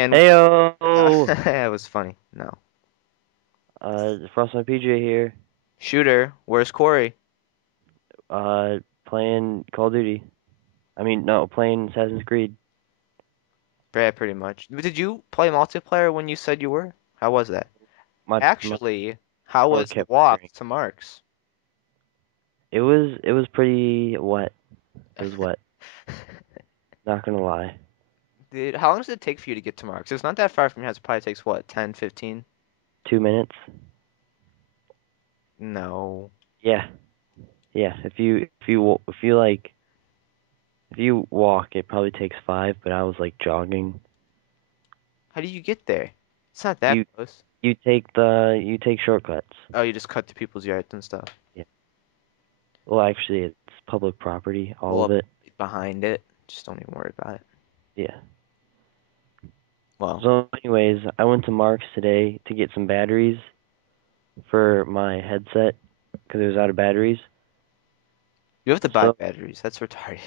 And Heyo! it was funny. No. Frost my PJ here. Shooter, where's Corey? Playing Call of Duty. I mean, no, playing Assassin's Creed. Brad, pretty much. Did you play multiplayer when you said you were? How was that? My Actually, how door was the kept walk triggering. to Mark's? It was pretty wet. It was wet. Not gonna lie. Dude, how long does it take for you to get to Mark's? It's not that far from your house. It probably takes what, 10, 15? 2 minutes. No. Yeah, yeah. If you walk, it probably takes 5. But I was like jogging. How do you get there? It's not that You close. you take shortcuts. Oh, you just cut through people's yards and stuff. Yeah. Well, actually, it's public property, all of Well, it. behind it. Just don't even worry about it. Yeah. Well, So, anyways, I went to Mark's today to get some batteries for my headset because it was out of batteries. you have to buy So, batteries. That's retarded.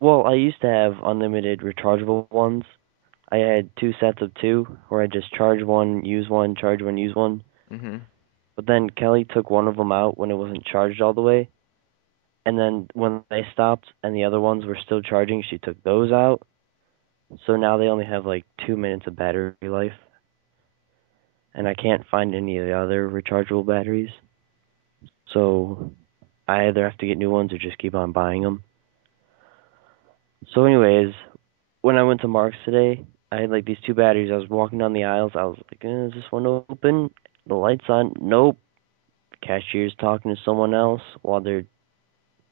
well, I used to have unlimited rechargeable ones. I had 2 sets of 2 where I just charge one, use one, charge one, use one. hmm But then Kelly took one of them out when it wasn't charged all the way. And then when they stopped and the other ones were still charging, she took those out. So now they only have like 2 minutes of battery life. And I can't find any of the other rechargeable batteries. So I either have to get new ones or just keep on buying them. So, anyways, when I went to Mark's today, I had like these 2 batteries. I was walking down the aisles. I was like, is this one open? The light's on. Nope. Cashier's talking to someone else while they're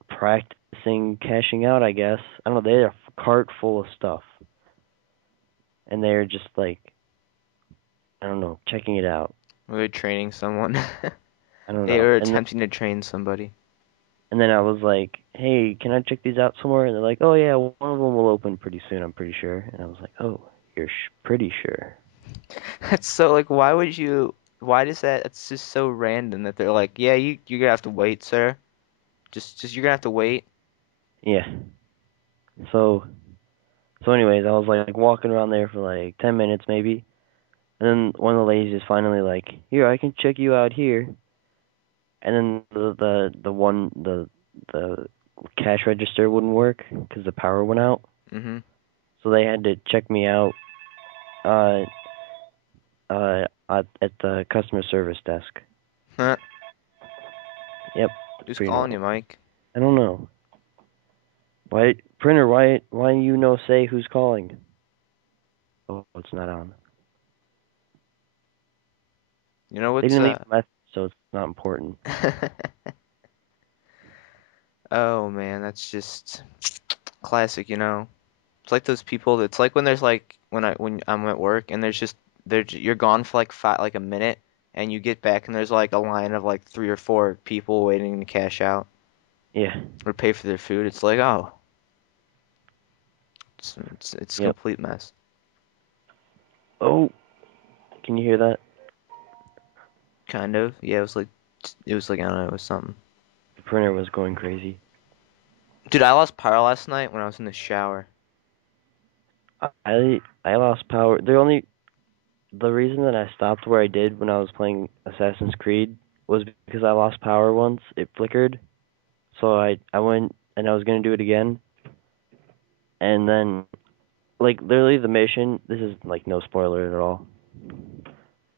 practicing cashing out, I guess. I don't know. They had a cart full of stuff. And they're just like, I don't know, checking it out. We're training someone. I don't They know. were attempting to train somebody. And then I was like, hey, can I check these out somewhere? And they're like, oh, yeah, one of them will open pretty soon, I'm pretty sure. And I was like, oh, you're pretty sure. That's so like, why would you? Why does that? It's just so random that they're like, yeah, you're gonna have to wait, sir. Just you're gonna have to wait. Yeah. So, so anyways, I was like walking around there for like 10 minutes maybe. And then one of the ladies is finally like, here, I can check you out here. And then the cash register wouldn't work because the power went out. hmm So they had to check me out uh at the customer service desk. Huh. Yep, Who's pretty calling normal. you, Mike? I don't know. Why printer, why you no say who's calling? Oh, it's not on. You know They what's didn't leave a message, so it's not important. Oh man, that's just classic, you know. It's like those people. It's like when there's like when I'm at work and there's just you're gone for like a minute and you get back and there's like a line of like three or four people waiting to cash out Yeah. or pay for their food. It's like, oh, it's a Yep. complete mess. Oh, can you hear that? Kind of. Yeah, it was like I don't know, it was something. The printer was going crazy. Dude, I lost power last night when I was in the shower. I lost power. The reason that I stopped where I did when I was playing Assassin's Creed was because I lost power once. It flickered, so I went and I was gonna do it again, and then like literally the mission. This is like no spoiler at all.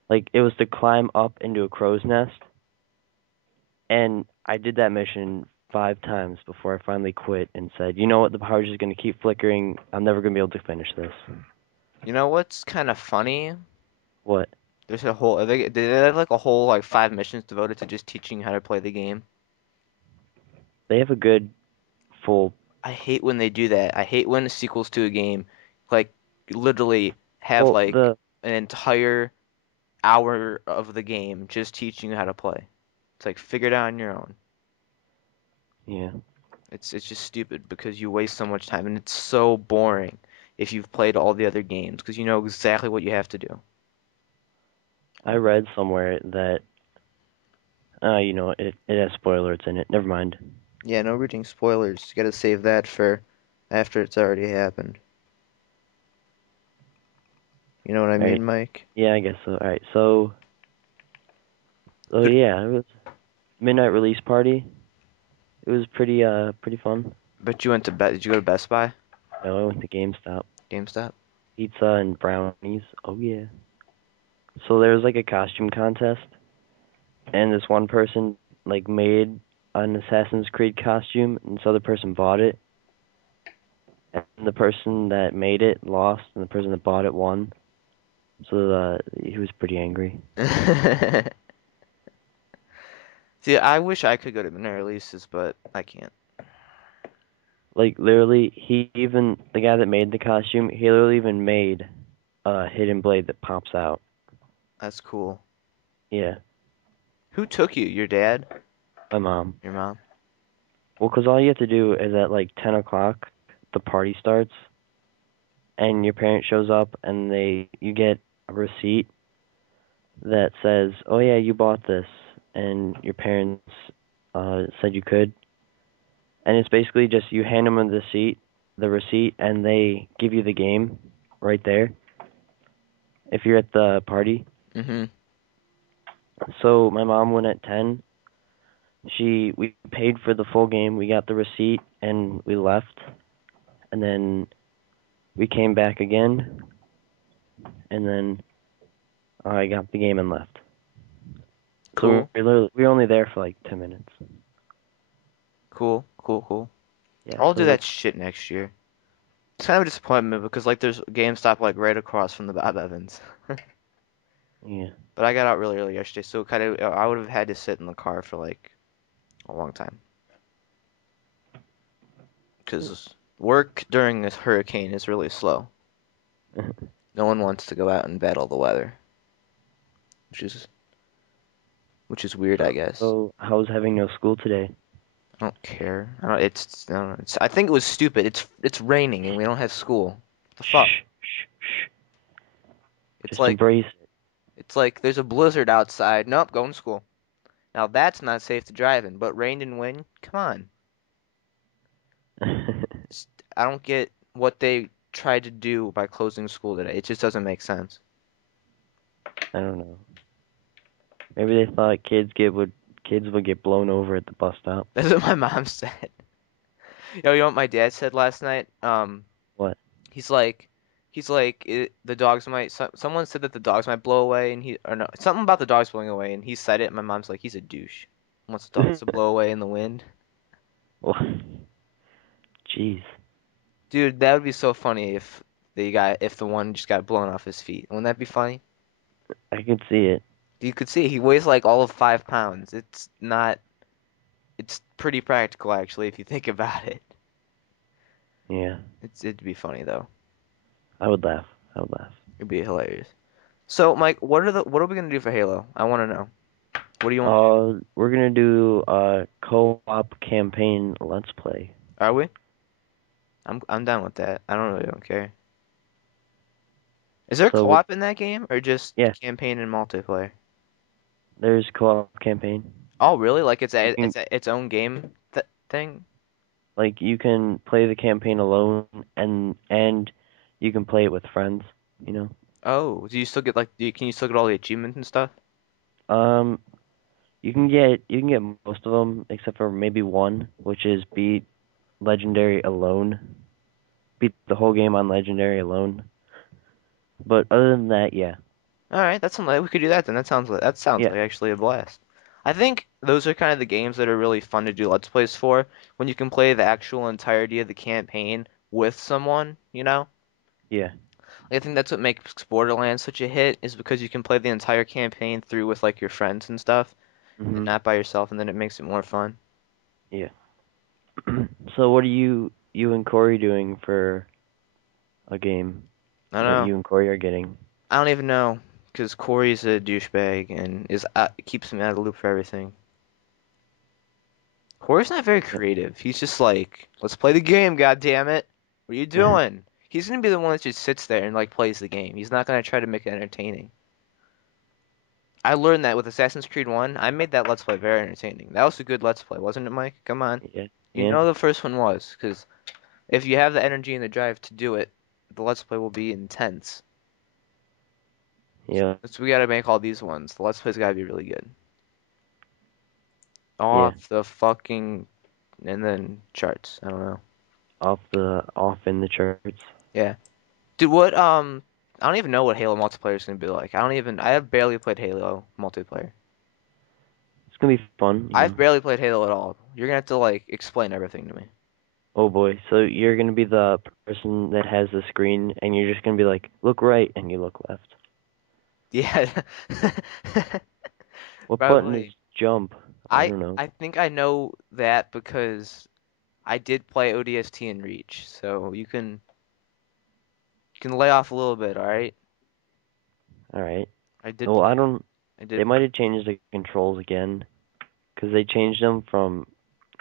Like it was to climb up into a crow's nest, and I did that mission 5 times before I finally quit and said, you know what, the power's just gonna keep flickering. I'm never gonna be able to finish this. You know what's kind of funny? What? There's a whole they have like a whole like 5 missions devoted to just teaching you how to play the game. They have a good full. I hate when they do that. I hate when sequels to a game like literally have Well, like the an entire hour of the game just teaching you how to play. It's like figure it out on your own. yeah. It's just stupid because you waste so much time and it's so boring if you've played all the other games because you know exactly what you have to do. I read somewhere that it has spoilers in it. Never mind. Yeah, no reading spoilers. You gotta save that for after it's already happened. You know what I All right. mean, Mike? Yeah, I guess so. All right. So But yeah, it was midnight release party. It was pretty fun. but you went to Did you go to Best Buy, No, I went to GameStop. GameStop? Pizza and brownies. Oh yeah. So there was like a costume contest, and this one person like made an Assassin's Creed costume, and this other person bought it, and the person that made it lost, and the person that bought it won. So he was pretty angry. See, I wish I could go to midnight releases, but I can't. Like literally, he even the guy that made the costume, he literally even made a hidden blade that pops out. That's cool. Yeah, Who took you? Your dad? my mom. Your mom? Well, 'cause all you have to do is at like 10 o'clock, the party starts, and your parent shows up, and you get a receipt that says, "Oh yeah, you bought this," and your parents said you could, and it's basically just you hand them the receipt, and they give you the game right there if you're at the party. Mm-hmm. So my mom went at 10. We paid for the full game. We got the receipt and we left, and then we came back again, and then I got the game and left. So Cool. we were only there for like 10 minutes. Cool. Cool. Cool. Yeah, I'll do so that shit next year. It's kind of a disappointment because like there's GameStop like right across from the Bob Evans. yeah. But I got out really early yesterday, so kind of I would have had to sit in the car for like a long time because work during this hurricane is really slow. No one wants to go out and battle the weather, which is which is weird, I guess. So how was having no school today? I don't care. I don't. It's. I don't know. I think it was stupid. It's raining and we don't have school. What the fuck? Shh, shh, shh. It's Just like embrace it's like there's a blizzard outside. Nope, going to school. Now that's not safe to drive in. But rain and wind. Come on. it. It's, I don't get what they tried to do by closing school today. It just doesn't make sense. I don't know. Maybe they thought kids would get blown over at the bus stop. That's what my mom said. Yo, you know what my dad said last night? What? He's like, the dogs might. Someone said that the dogs might blow away, and he or no, something about the dogs blowing away, and he said it. And my mom's like, he's a douche. Wants the dogs to blow away in the wind. What? Jeez, Dude, that would be so funny if the one just got blown off his feet. Wouldn't that be funny? I can see it. You could see he weighs like all of 5 pounds. It's not. It's pretty practical actually if you think about it. Yeah, It'd be funny though. I would laugh. I would laugh. It'd be hilarious. So, Mike, what are we gonna do for Halo? I want to know. What do you want? We're gonna do a co-op campaign let's play. Are we? I'm down with that. I don't really don't care. Is there So we'll co-op in that game or just yeah, campaign and multiplayer? there's co-op campaign. Oh, really? Like You can its own game th thing? like you can play the campaign alone and you can play it with friends, you know. Oh, do you still get can you still get all the achievements and stuff? Um you can get most of them except for maybe one, which is beat legendary alone. Beat the whole game on legendary alone. But other than that, yeah. All right, that's something we could do that then. That sounds Yeah. like actually a blast. I think those are kind of the games that are really fun to do Let's Plays for when you can play the actual entirety of the campaign with someone, you know? Yeah. I think that's what makes Borderlands such a hit is because you can play the entire campaign through with like your friends and stuff and Mhm. not by yourself, and then it makes it more fun. Yeah. So what are you and Corey doing for a game I don't that know. you and Corey are getting? I don't even know because Corey's a douchebag and keeps me out of the loop for everything. Corey's not very creative. He's just like, let's play the game, God damn it! What are you doing? He's gonna be the one that just sits there and like plays the game. He's not gonna try to make it entertaining. I learned that with Assassin's Creed 1. I made that Let's Play very entertaining. That was a good Let's Play, wasn't it, Mike? Come on. Yeah. You Yeah. know the first one was, because if you have the energy and the drive to do it, the Let's Play will be intense. Yeah, So we gotta make all these ones. The Let's Plays gotta be really good. yeah. Off the fucking and then charts. I don't know. Off in the charts. Yeah. Dude, what I don't even know what Halo multiplayer is gonna be like. I have barely played Halo multiplayer. It's gonna be fun, you I've know. barely played Halo at all. You're gonna have to like explain everything to me. Oh boy, so you're gonna be the person that has the screen, and you're just gonna be like, look right, and you look left. Yeah. What button is Probably. jump? I I don't know. I think I know that because I did play ODST and Reach, so you can lay off a little bit, all right? All right. I did Well, I play. don't. I They did might play. have changed the controls again, 'cause they changed them from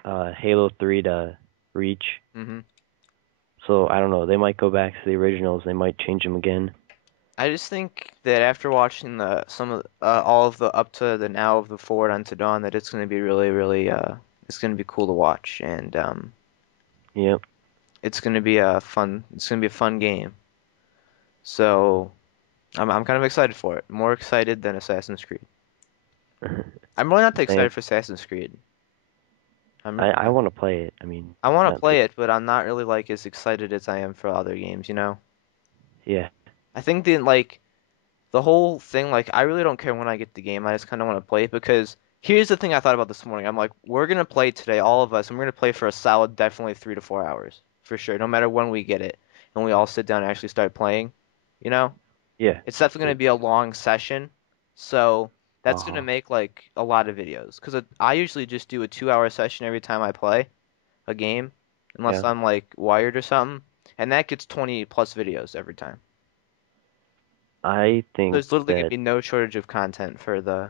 Halo 3 to Reach. Hmm. So I don't know. They might go back to the originals. They might change them again. I just think that after watching the some of all of the up to the now of the forward onto dawn, that it's going to be really, really it's going to be cool to watch, and Yep. it's going to be a fun game. So I'm kind of excited for it. More excited than Assassin's Creed. I'm really not that Same. excited for Assassin's Creed. I'm really I not. want to play it. I mean, I want to not this. play it, but I'm not really like as excited as I am for other games, you know? Yeah. I think the whole thing, like, I really don't care when I get the game. I just kind of want to play it because here's the thing I thought about this morning. I'm like, we're gonna play today, all of us, and we're gonna play for a solid, definitely 3 to 4 hours for sure, no matter when we get it, and we all sit down and actually start playing. You know, Yeah. it's definitely gonna be a long session, so Uh that's gonna huh. make like a lot of videos. Because I usually just do a 2 hour session every time I play a game, unless Yeah. I'm like wired or something, and that gets 20 plus videos every time. I think There's literally gonna that be no shortage of content for the.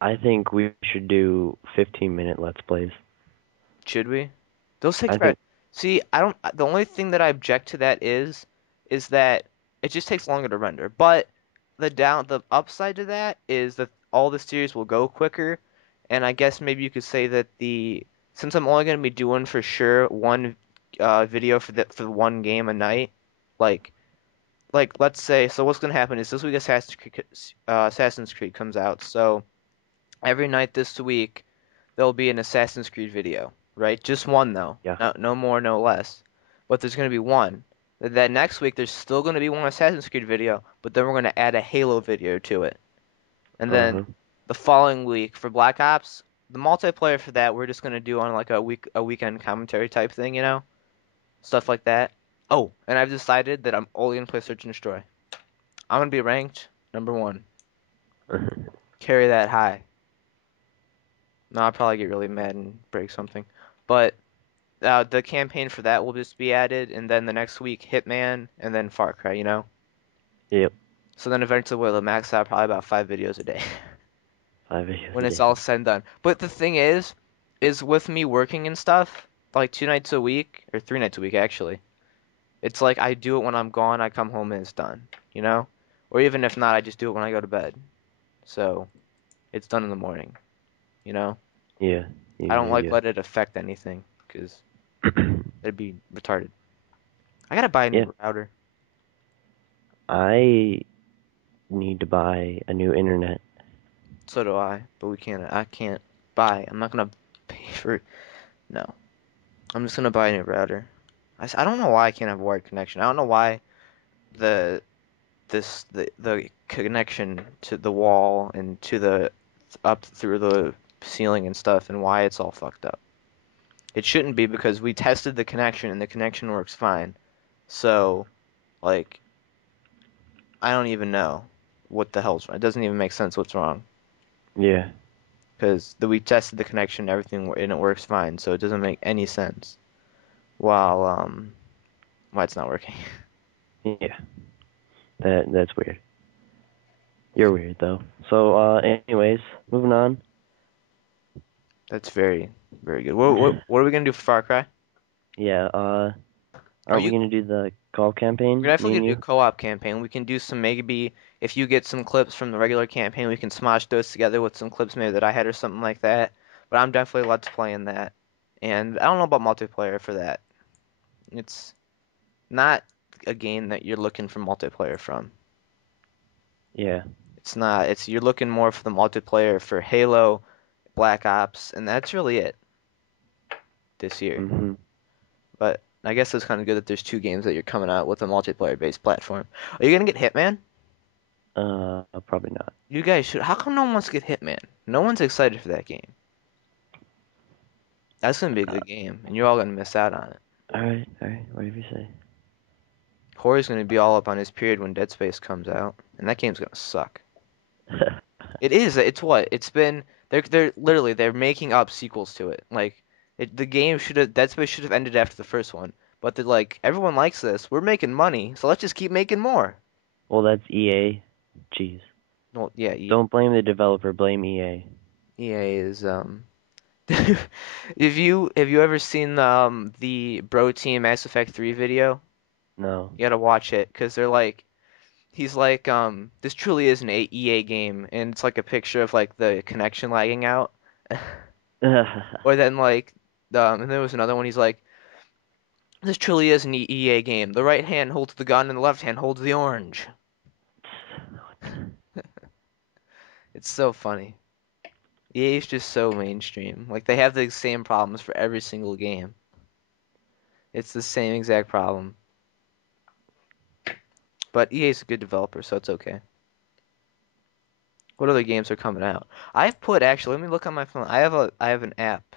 I think we should do 15-minute Let's Plays. Should we? Those take I forever. think. See, I don't. The only thing that I object to that is that it just takes longer to render. But the upside to that is that all the series will go quicker, and I guess maybe you could say that since I'm only gonna be doing for sure one video for the one game a night, like let's say, so what's gonna happen is this week Assassin's Creed comes out, so every night this week there'll be an Assassin's Creed video, right? Just one though. Yeah. No more, no less. But there's going to be one. That next week there's still going to be one Assassin's Creed video, but then we're going to add a Halo video to it. And Uh then huh. the following week for Black Ops, the multiplayer for that we're just going to do on like a weekend commentary type thing, you know? Stuff like that. Oh, and I've decided that I'm only going to play Search and Destroy. I'm going to be ranked #1. Carry that high. No, I'll probably get really mad and break something. But the campaign for that will just be added, and then the next week Hitman, and then Far Cry, you know? Yep. So then eventually we'll max out probably about 5 videos a day 5 videos when a it's day. all said and done. But the thing is with me working and stuff, like 2 nights a week, or 3 nights a week actually, it's like I do it when I'm gone, I come home and it's done, you know? Or even if not, I just do it when I go to bed. So it's done in the morning, you know? Yeah. I don't like Yeah. let it affect anything, because it'd be retarded. I gotta buy a Yeah. new router. I need to buy a new internet. So do I, but I can't buy. I'm not gonna pay for, no. I'm just gonna buy a new router. I don't know why I can't have a wired connection. I don't know why the the connection to the wall and to the up through the ceiling and stuff and why it's all fucked up. It shouldn't be because we tested the connection and the connection works fine. So, like, I don't even know what the hell's wrong. It doesn't even make sense what's wrong. Yeah. Because we tested the connection, everything, and it works fine. So it doesn't make any sense. While why it's not working. Yeah. That's weird. You're weird though. So anyways, moving on. That's very very good. What are we gonna do for Far Cry? Yeah, Are aren't we you? gonna do the call We're campaign, me definitely and gonna do a you? co-op campaign. We can do some maybe if you get some clips from the regular campaign, we can smash those together with some clips maybe that I had or something like that. But I'm definitely let's play in that. And I don't know about multiplayer for that. It's not a game that you're looking for multiplayer from. Yeah. It's not. It's you're looking more for the multiplayer for Halo, Black Ops, and that's really it this year. Mhm. But I guess it's kind of good that there's two games that you're coming out with a multiplayer-based platform. Are you gonna get Hitman? Probably not. You guys should. How come no one wants to get Hitman? No one's excited for that game. That's gonna be a Uh, good game, and you're all gonna miss out on it. all right. Whatever you say. Corey's gonna be all up on his period when Dead Space comes out, and that game's gonna suck. It is. It's what? It's been. They're literally they're making up sequels to it. Like the game should have Dead Space should have ended after the first one, but they're like everyone likes this. We're making money, so let's just keep making more. Well, that's EA. Jeez. Well, yeah, Don't blame the developer. Blame EA. EA is Have you ever seen the Bro Team Mass Effect 3 video? No. You gotta watch it because they're like he's like this truly is an EA game, and it's like a picture of like the connection lagging out. Or then like and there was another one. He's like, "This truly is an EA game. The right hand holds the gun, and the left hand holds the orange." It's so funny. EA is just so mainstream. Like they have the same problems for every single game. It's the same exact problem. But EA is a good developer, so it's okay. What other games are coming out? I've put actually. Let me look on my phone. I have an app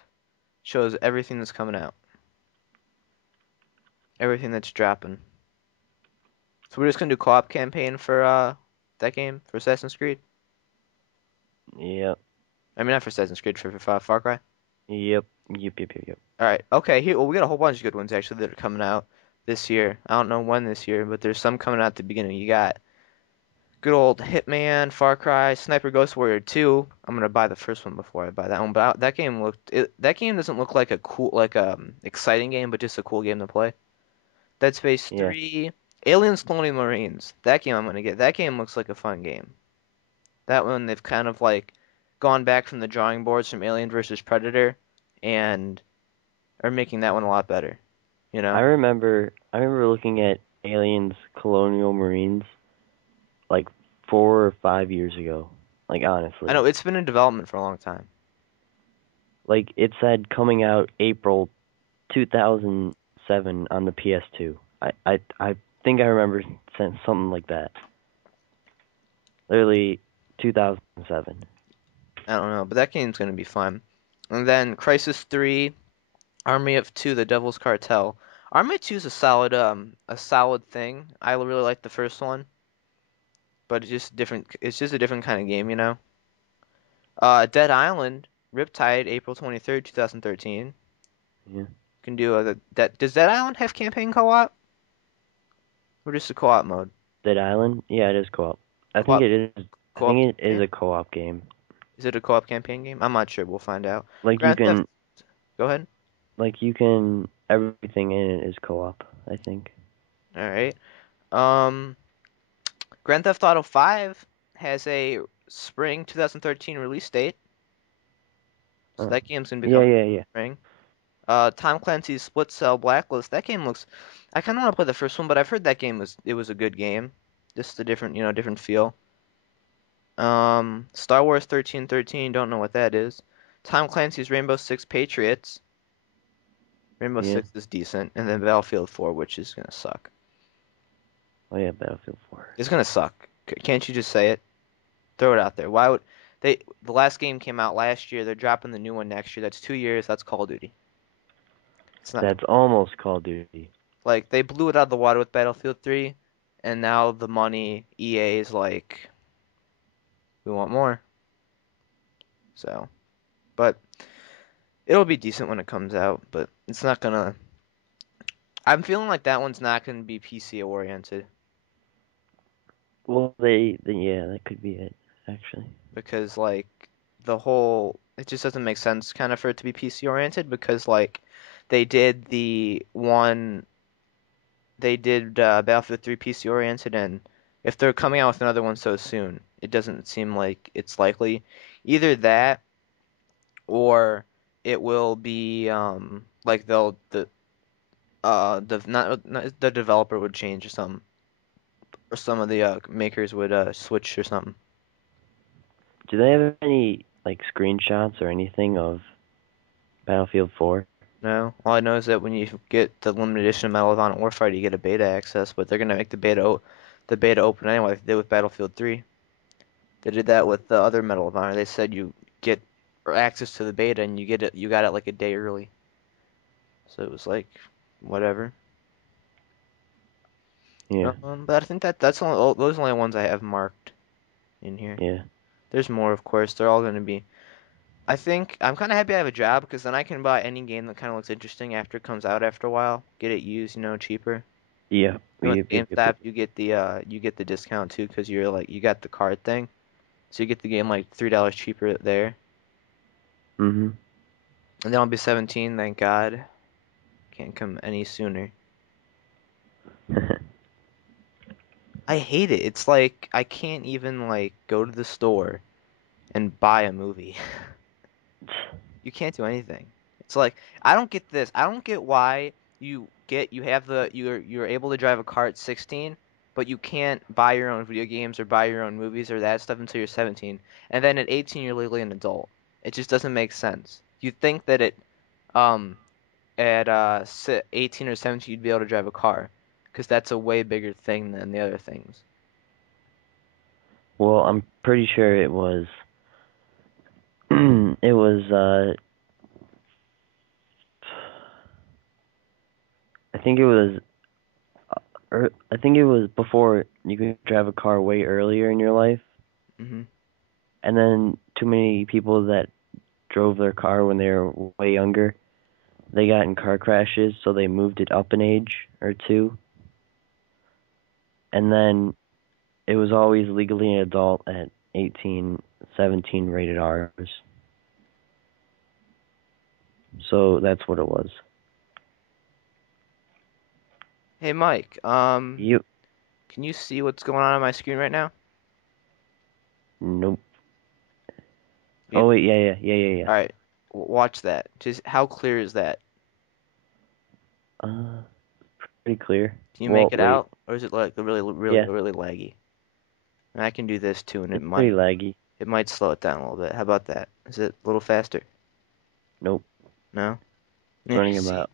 shows everything that's coming out, everything that's dropping. So we're just gonna do co-op campaign for that game for Assassin's Creed. Yep. I mean, not for Assassin's Creed, for Far Cry. Yep. Yep. Yep. Yep. Yep. All right. Okay. Here, well, we got a whole bunch of good ones actually that are coming out this year. I don't know when this year, but there's some coming out at the beginning. You got good old Hitman, Far Cry, Sniper Ghost Warrior 2. I'm gonna buy the first one before I buy that one. But that game that game doesn't look like a cool, like exciting game, but just a cool game to play. Dead Space Yeah. 3, Aliens Colonial Marines. That game I'm gonna get. That game looks like a fun game. That one they've kind of like gone back from the drawing boards from Alien versus Predator and are making that one a lot better. You I know? remember. I remember looking at Aliens Colonial Marines like 4 or 5 years ago. Like I know honestly, it's been in development for a long time. like it said coming out April 2007 on the PS2. I think I remember saying something like that. Literally 2007. I don't know, but that game's gonna be fun. And then Crisis 3, Army of Two, The Devil's Cartel. Army of Two is a solid thing. I really like the first one, but it's just different. It's just a different kind of game, you know. Dead Island, Riptide, April 23rd, 2013. Yeah. Can do that. Does Dead Island have campaign co-op or just a co-op mode? Dead Island? Yeah, it is co-op. I think Co-op it is. I co-op think it is campaign? a co-op game. Is it a co-op campaign game? I'm not sure. We'll find out. Like you Grand Theft. can, Go ahead. everything in it is co-op. I think. All right. Um, Grand Theft Auto 5 has a spring 2013 release date, so Oh. that game's gonna be Yeah, coming yeah, yeah. spring. Tom Clancy's Split Cell Blacklist. That game looks. I kind of want to play the first one, but I've heard that game was a good game. Just a different, different feel. Star Wars 1313. Don't know what that is. Tom Clancy's Rainbow Six Patriots. Rainbow Yeah. Six is decent, and then Battlefield 4, which is gonna suck. Oh yeah, Battlefield 4. It's gonna suck. Can't you just say it? Throw it out there. Why would they? The last game came out last year. They're dropping the new one next year. That's 2 years. That's Call of Duty. It's not That's almost Call of Duty. like they blew it out of the water with Battlefield 3, and now the money EA is like, we want more. So, but it'll be decent when it comes out. But it's not gonna. I'm feeling like that one's not gonna be PC oriented Well, yeah, that could be it actually. because like the whole it just doesn't make sense kind of for it to be PC oriented because like they did the one they did Battlefield 3 PC oriented, and if they're coming out with another one so soon, it doesn't seem like it's likely. Either that, or it will be like the not the developer would change some or some of the makers would switch or something. Do they have any like screenshots or anything of Battlefield 4? No, all I know is that when you get the limited edition Medal of Honor Warfighter, you get a beta access, but they're gonna make the beta open anyway, like they did with Battlefield 3. They did that with the other Medal of Honor. They said you get access to the beta and you got it like a day early. So it was like whatever. Yeah, But I think that's only those are the only ones I have marked in here. yeah, There's more, of course. They're all gonna be. I think I'm kind of happy I have a job because then I can buy any game that kind of looks interesting after it comes out after a while. Get it used, cheaper. yeah. You want Yep, yep, yep, GameStop, yep. you get the discount too because you're like you got the card thing, so you get the game like $3 cheaper there, Mhm. and then I'll be 17. Thank God, can't come any sooner. I hate it. It's like I can't even like go to the store and buy a movie. You can't do anything. It's like I don't get this. I don't get why you have you're able to drive a car at 16, but you can't buy your own video games or buy your own movies or that stuff until you're 17, and then at 18 you're legally an adult. It just doesn't make sense. You'd think that um at 18 or 17 you'd be able to drive a car, because that's a way bigger thing than the other things. Well, I'm pretty sure it was it was I think it was I think it was before you could drive a car way earlier in your life, Hmm. and then too many people that drove their car when they were way younger, they got in car crashes, so they moved it up an age or two, and then it was always legally an adult at 18, 17 rated R's. So that's what it was. Hey Mike, You can you see what's going on my screen right now? nope. You, Oh wait, yeah, yeah, yeah, yeah, yeah. all right, watch that. Just how clear is that? Uh, Pretty clear. Can you Well, make it wait. out, or is it like really, really, Yeah, really laggy? And I can do this too, and it's pretty laggy. it might slow it down a little bit. How about that? Is it a little faster? Nope. No? It's Let me running see. about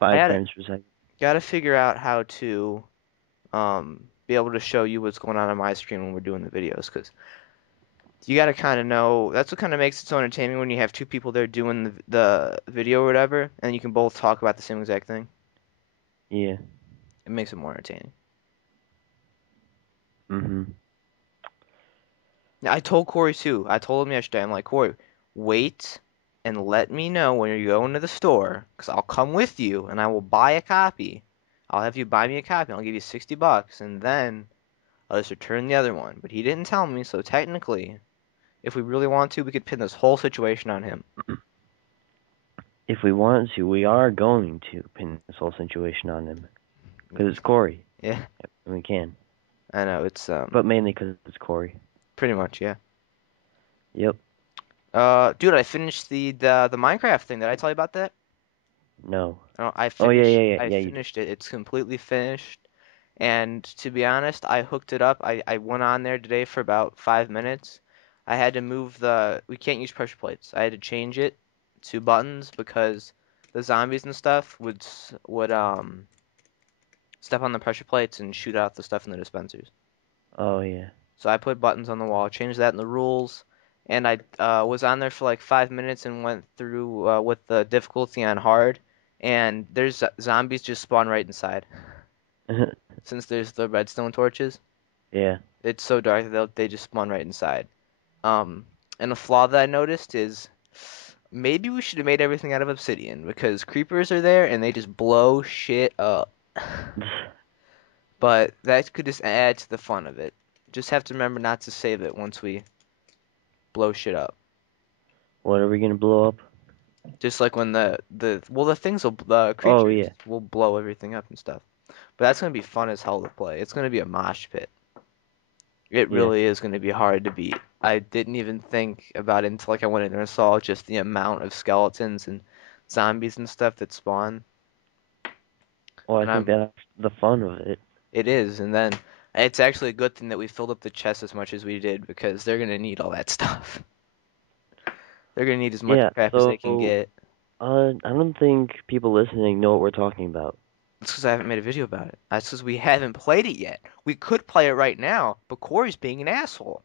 I 5 frames per second. gotta figure out how to be able to show you what's going on my screen when we're doing the videos, because you gotta kind of know. That's what kind of makes it so entertaining when you have two people there doing the video or whatever, and you can both talk about the same exact thing. Yeah. It makes it more entertaining. Mhm. Yeah, I told Corey too. I told him yesterday. I'm like, Corey, wait and let me know when you're going to the store, because I'll come with you and I will buy a copy. I'll have you buy me a copy. I'll give you $60, and then I'll just return the other one. But he didn't tell me, so technically, if we really want to, we could pin this whole situation on him. If we want to, we are going to pin this whole situation on him because it's Corey. Yeah, And we can, I know it's but mainly because it's Corey. pretty much, yeah. Yep. Dude, I finished the Minecraft thing. Did I tell you about that? No. No, Oh yeah, yeah, yeah, I yeah. You did. finished it. It's completely finished. And to be honest, I hooked it up. I went on there today for about 5 minutes. I had to move we can't use pressure plates. I had to change it to buttons because the zombies and stuff would step on the pressure plates and shoot out the stuff in the dispensers. Oh yeah. So I put buttons on the wall, changed that in the rules, and I was on there for like 5 minutes and went through with the difficulty on hard, and there's zombies just spawn right inside since there's the redstone torches. Yeah. It's so dark that they just spawn right inside. Um, and a flaw that I noticed is maybe we should have made everything out of obsidian because creepers are there and they just blow shit up. But that could just add to the fun of it. Just have to remember not to save it once we blow shit up. What are we gonna blow up? Just like when the things will the Oh creatures yeah. will blow everything up and stuff. But that's gonna be fun as hell to play. It's gonna be a mosh pit. It Yeah. really is gonna be hard to beat. I didn't even think about it until like I went in there and saw just the amount of skeletons and zombies and stuff that spawn. Well, I And think that's the fun of it. it is. And then It's actually a good thing that we filled up the chest as much as we did because they're gonna need all that stuff. They're gonna need as much Yeah, crap as they can so get. I don't think people listening know what we're talking about. That's because I haven't made a video about it. That's because we haven't played it yet. We could play it right now, but Corey's being an asshole.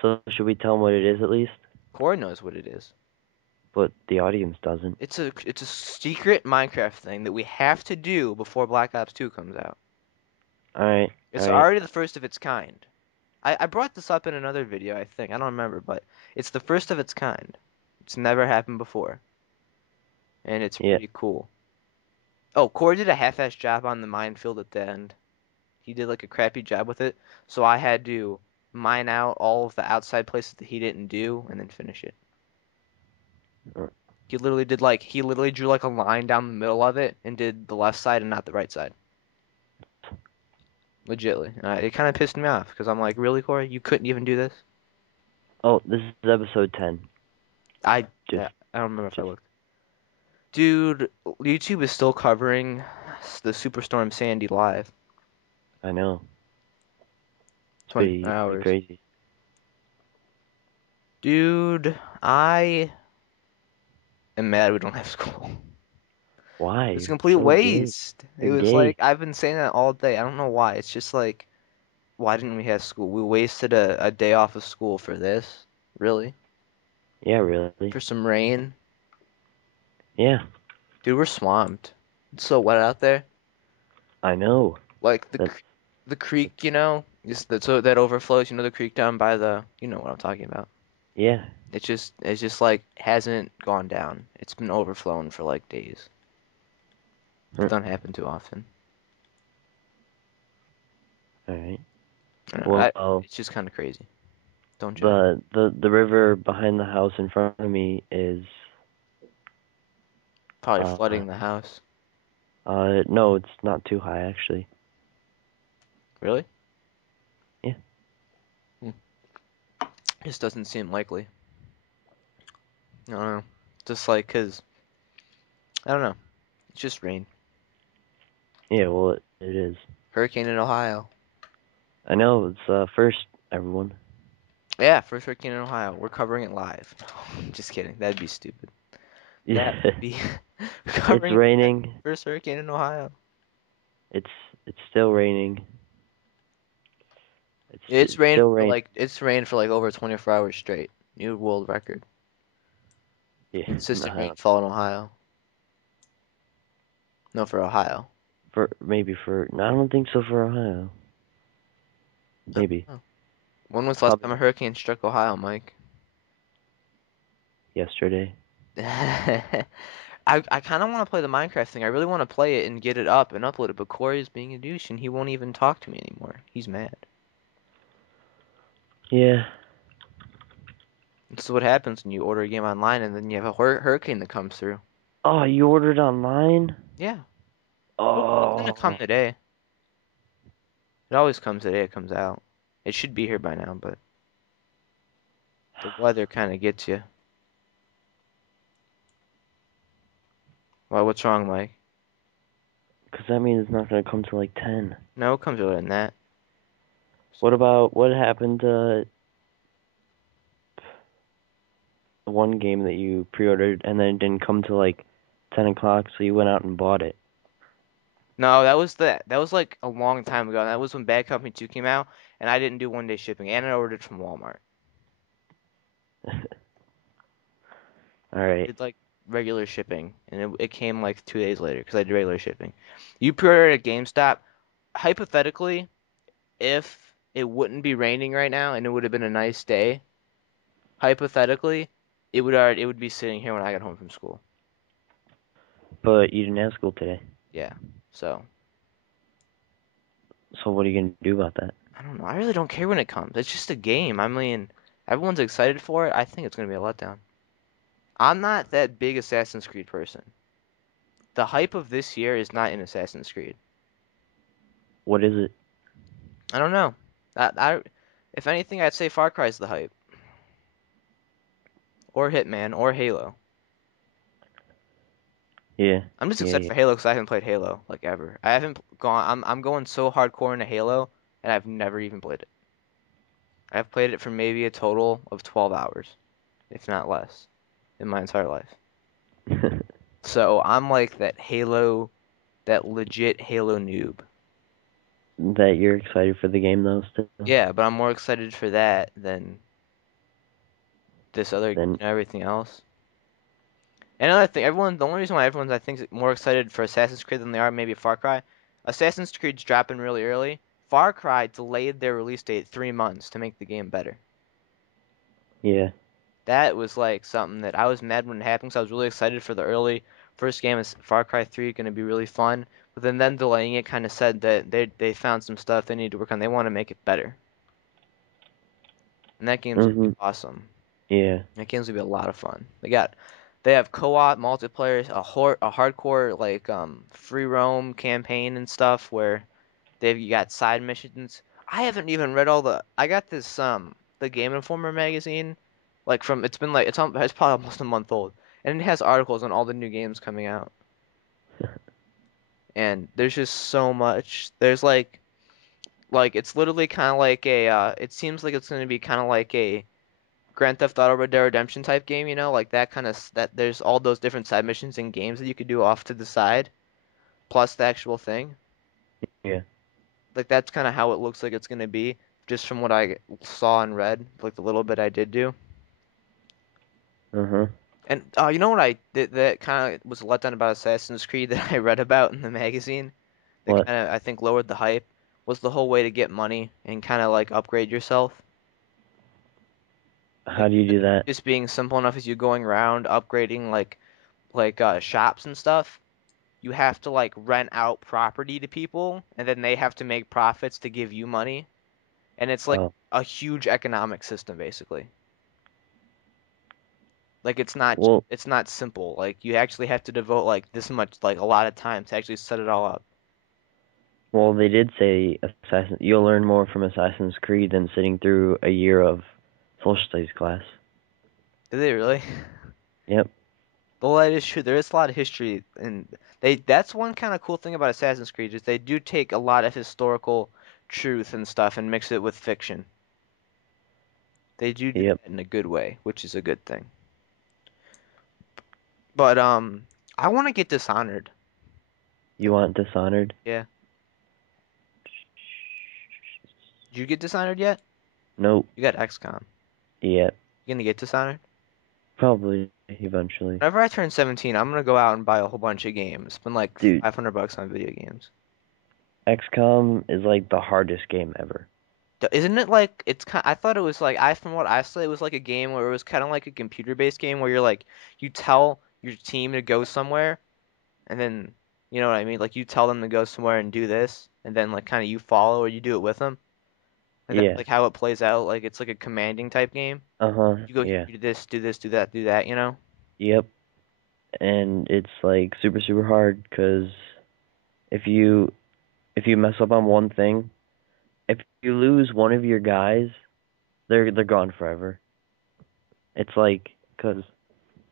So should we tell them what it is at least? Corey knows what it is. But the audience doesn't. It's a secret Minecraft thing that we have to do before Black Ops 2 comes out. Alright, It's alright, already the first of its kind. I brought this up in another video, I think. I don't remember, but it's the first of its kind. It's never happened before, and it's yeah. pretty cool. Oh, Corey did a half-ass job on the minefield at the end. He did like a crappy job with it, so I had to mine out all of the outside places that he didn't do and then finish it. uh, He literally drew like a line down the middle of it and did the left side and not the right side. Legitly. It kind of pissed me off because I'm like, really, Corey? You couldn't even do this? Oh, this is episode 10. I Just, I don't remember if I just, looked. Dude, YouTube is still covering the Superstorm Sandy live. I know. It's 24 pretty hours. crazy. Dude, I am mad we don't have school. It's a Why? complete So gay. waste. It You're was like gay. I've been saying that all day. I don't know why. It's just like why didn't we have school? We wasted a day off of school for this? Really? Yeah, really. For some rain? Yeah, Dude, we're swamped. It's so wet out there. I know. Like That's, the creek, is that so that overflows, the creek down by you know what I'm talking about. yeah. It's just like hasn't gone down. It's been overflowing for like days. It Huh. don't happen too often. Alright. I don't know, Well, it's just kind of crazy. Don't judge. the river behind the house in front of me is, Probably uh, flooding the house. no, it's not too high, actually. Really? Yeah. Hmm. This doesn't seem likely. I don't know. Just like, cause I don't know. It's just rain. Yeah, well, it is. Hurricane in Ohio. I know, it's, first, everyone. Yeah, first hurricane in Ohio. We're covering it live. Just kidding. That'd be stupid. That Yeah. would be It's covering the raining. first hurricane in Ohio. It's, it's still raining. It's It's rained still for raining. it's rained for like over 24 hours straight. New world record. Yeah, Consistent no, rainfall in Ohio. No, for Ohio. maybe for, no, I don't think so for Ohio. Oh, Maybe. oh. When was the last Probably time a not. hurricane struck Ohio, Mike? Yesterday. I kind of want to play the Minecraft thing. I really want to play it and get it up and upload it, but Corey is being a douche and he won't even talk to me anymore. He's mad. Yeah. This is what happens when you order a game online and then you have a hurricane that comes through. Oh, you ordered online? Yeah, it's gonna come Oh. today. It always comes today. It comes out. It should be here by now, but the weather kind of gets you. Why? What's wrong, Mike? Because that means it's not going to come till like 10. No, it comes earlier than that. What about, what happened to the one game that you pre-ordered and then it didn't come till like 10 o'clock, so you went out and bought it? No, that was like a long time ago. That was when Bad Company 2 came out, and I didn't do 1 day shipping, and I ordered from Walmart. I Alright. did like regular shipping, and it came like 2 days later because I did regular shipping. You pre-ordered at GameStop. Hypothetically, if it wouldn't be raining right now and it would have been a nice day, hypothetically, it would be sitting here when I got home from school. But you didn't have school today. Yeah. So, So what are you going to do about that? I don't know. I really don't care when it comes. It's just a game. I mean, everyone's excited for it. I think it's going to be a letdown. I'm not that big Assassin's Creed person. The hype of this year is not in Assassin's Creed. What is it? I don't know. If anything, I'd say Far Cry's the hype, or Hitman, or Halo. Yeah, I'm just yeah, excited yeah. for Halo because I haven't played Halo like ever. I haven't gone. I'm going so hardcore into Halo, and I've never even played it. I've played it for maybe a total of 12 hours, if not less, in my entire life. So I'm like that Halo, that legit Halo noob. That you're excited for the game though still. Yeah, but I'm more excited for that than this other, Then everything else. And another thing, everyone, the only reason why everyone's I think is more excited for Assassin's Creed than they are maybe Far Cry, Assassin's Creed's dropping really early. Far Cry delayed their release date 3 months to make the game better. yeah. That was like something that I was mad when it happened because I was really excited for the early first game is Far Cry 3 going to be really fun. But then them delaying it kind of said that they found some stuff they need to work on. They want to make it better. And that game's gonna be Mhm. awesome. Yeah. That game's gonna be a lot of fun. They have co-op multiplayer, a hardcore like free roam campaign and stuff where they've you got side missions. I haven't even read all the. I got this the Game Informer magazine, like from it's been like it's probably almost a month old, and it has articles on all the new games coming out. And there's just so much. There's like it's literally kind of like a. It seems like it's gonna be kind of like a Grand Theft Auto Red Dead Redemption type game, like that kind of that. There's all those different side missions and games that you could do off to the side, plus the actual thing. Yeah. Like that's kind of how it looks like it's gonna be, just from what I saw and read, like the little bit I did do. Uh-huh. And you know what I did that kind of was a letdown about Assassin's Creed that I read about in the magazine that What? kind of I think lowered the hype was the whole way to get money and kind of like upgrade yourself. Like How do you do that? just being simple enough as you going around upgrading like shops and stuff. You have to like rent out property to people and then they have to make profits to give you money. And it's like Oh. a huge economic system basically. Like Well, it's not simple. Like you actually have to devote like this much like a lot of time to actually set it all up. they did say you'll learn more from Assassin's Creed than sitting through a year of social studies class. Did they really? Yep. Well, that is true. There is a lot of history and that's one kind of cool thing about Assassin's Creed is they do take a lot of historical truth and stuff and mix it with fiction. They do Yep. that in a good way, which is a good thing. But I want to get Dishonored. You want Dishonored? Yeah. Did you get Dishonored yet? Nope. You got XCOM. Yep. You gonna get Dishonored? Probably eventually. Whenever I turn 17, I'm gonna go out and buy a whole bunch of games. Spend like Dude, 500 bucks on video games. XCOM is like the hardest game ever. Isn't it like it's kind? I thought it was like I from what I saw, it was like a game where it was kind of like a computer-based game where you're like you tell your team to go somewhere and then you know what I mean? Like you tell them to go somewhere and do this, and then like kind of you follow or you do it with them, and that's Yeah. like how it plays out. Like it's like a commanding type game. Uh-huh. You go here, Yeah. you do this, do this, do that, do that. Yep. And it's like super super hard because if you if you mess up on one thing, if you lose one of your guys, they're gone forever. It's like because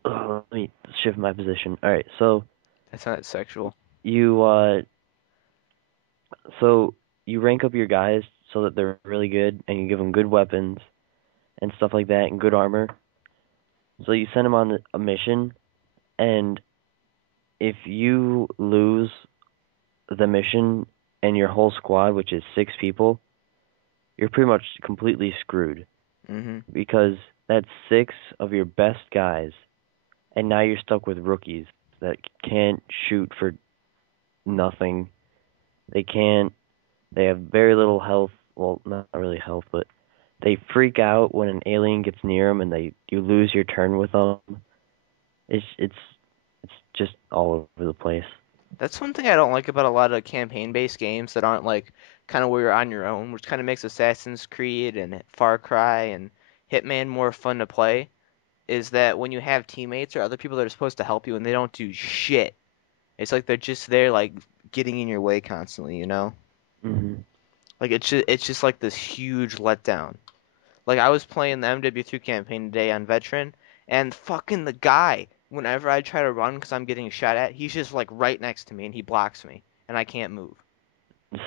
let me shift my position. All right, so That's not sexual. you uh so you rank up your guys so that they're really good, and you give them good weapons and stuff like that, and good armor. So you send them on a mission, and if you lose the mission and your whole squad, which is 6 people, you're pretty much completely screwed Hmm. because that's 6 of your best guys, and now you're stuck with rookies that can't shoot for nothing. They can't. They have very little health. Well, not really health, but they freak out when an alien gets near them, and you lose your turn with them. It's just all over the place. That's one thing I don't like about a lot of campaign-based games that aren't like kind of where you're on your own, which kind of makes Assassin's Creed and Far Cry and Hitman more fun to play, is that when you have teammates or other people that are supposed to help you and they don't do shit, it's like they're just there like getting in your way constantly. Mhm. Like it's just like this huge letdown. Like I was playing the MW2 campaign today on Veteran, and fucking the guy whenever I try to run because I'm getting shot at, he's just like right next to me and he blocks me and I can't move.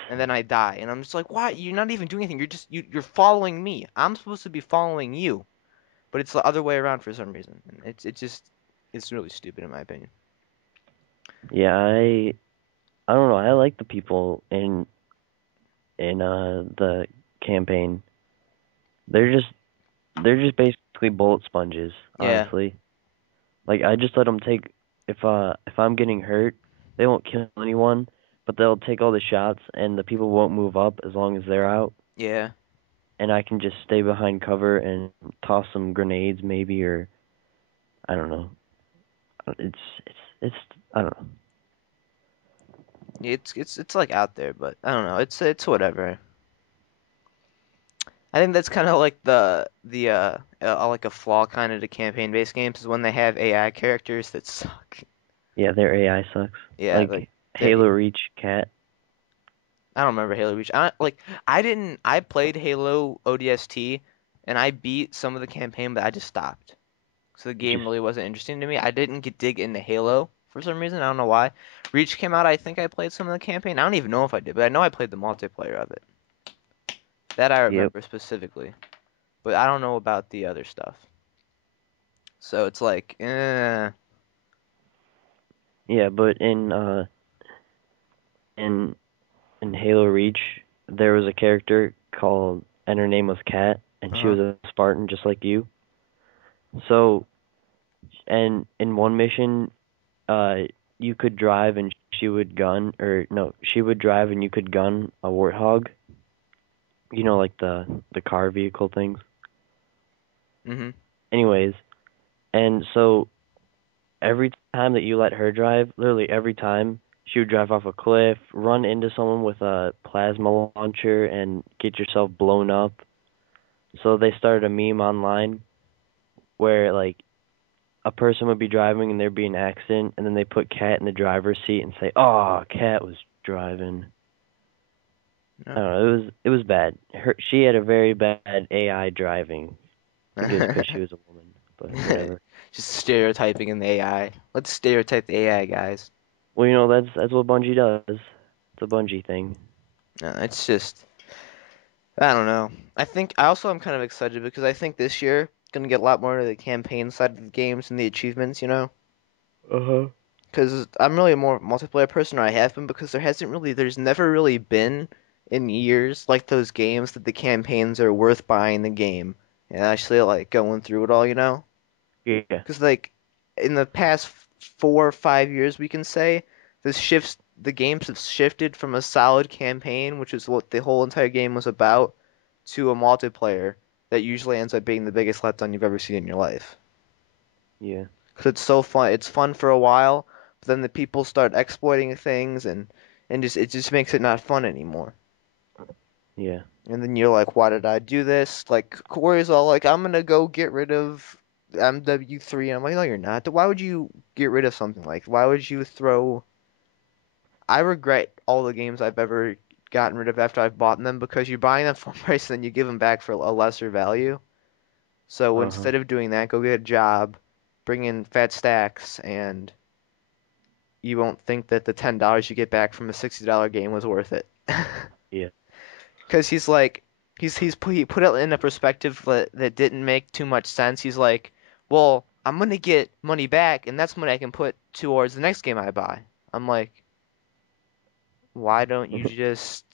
And then I die and I'm just like, why? You're not even doing anything. You're following me. I'm supposed to be following you, but it's the other way around for some reason. And it's really stupid in my opinion. Yeah, I don't know. I like the people in the campaign. They're just they're just basically bullet sponges, Yeah, honestly. Like I just let them take if I'm getting hurt, they won't kill anyone, but they'll take all the shots and the people won't move up as long as they're out, yeah. and I can just stay behind cover and toss some grenades maybe or I don't know. It's it's I don't know. It's like out there, but I don't know. It's whatever. I think that's kind of like the like a flaw kind of to campaign-based games is when they have AI characters that suck. Yeah, their AI sucks. Yeah, Like they're Halo Reach Cat. I don't remember Halo Reach. I didn't I played Halo ODST and I beat some of the campaign, but I just stopped. So the You game just really wasn't interesting to me. I didn't get dig into Halo for some reason. I don't know why. Reach came out. I think I played some of the campaign. I don't even know if I did, but I know I played the multiplayer of it. That I yep. remember specifically, but I don't know about the other stuff. So it's like, Yeah, but in in Halo Reach there was a character called and her name was Cat and she uh-huh. was a Spartan just like you. So and in one mission uh you could drive and she would gun or no, she would drive and you could gun a warthog. You know like the car vehicle things. Mhm. Anyways, and so every time that you let her drive, literally every time, she would drive off a cliff, run into someone with a plasma launcher, and get yourself blown up. So they started a meme online where like a person would be driving and there'd be an accident, and then they put Cat in the driver's seat and say, "Oh, Cat was driving." I No. don't know. It was bad. She had a very bad AI driving. I think it was because she was a woman, but whatever. Just stereotyping in the AI. Let's stereotype the AI, guys. Well, that's what Bungie does. It's a Bungie thing. No, it's just I don't know. I think I also am kind of excited because I think this year gonna get a lot more to the campaign side of the games and the achievements, you know? Uh huh. Because I'm really a more multiplayer person, or I have been, because there's never really been in years like those games that the campaigns are worth buying the game and actually like going through it all, you know? Yeah. Because like in the past 4 or 5 years, we can say the games have shifted from a solid campaign, which is what the whole entire game was about, to a multiplayer that usually ends up being the biggest letdown you've ever seen in your life. Yeah. Because it's so fun. It's fun for a while, but then the people start exploiting things and just it just makes it not fun anymore. Yeah. And then you're like, why did I do this? Like Corey's all like, I'm gonna go get rid of MW3. I'm like, no, you're not. Why would you get rid of something like? Why would you throw? I regret all the games I've ever gotten rid of after I've bought them because you're buying them full price and then you give them back for a lesser value. So Uh huh. instead of doing that, go get a job, bring in fat stacks, and you won't think that the $10 you get back from a $60 game was worth it. Yeah. Because he's like, he put it in a perspective that didn't make too much sense. He's like, well, I'm gonna get money back, and that's money I can put towards the next game I buy. I'm like, why don't you just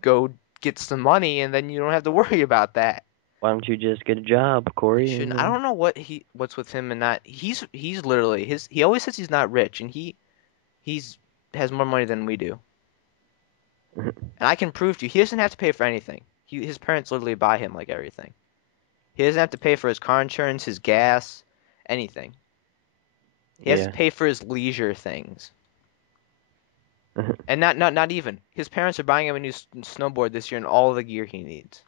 go get some money and then you don't have to worry about that? Why don't you just get a job, You Corey? shouldn't. I don't know what's with him and not. He's literally he always says he's not rich, and he's has more money than we do. And I can prove to you, he doesn't have to pay for anything. His parents literally buy him like everything. He doesn't have to pay for his car insurance, his gas, anything. He has to Yeah. pay for his leisure things. And not even. His parents are buying him a new snowboard this year and all the gear he needs.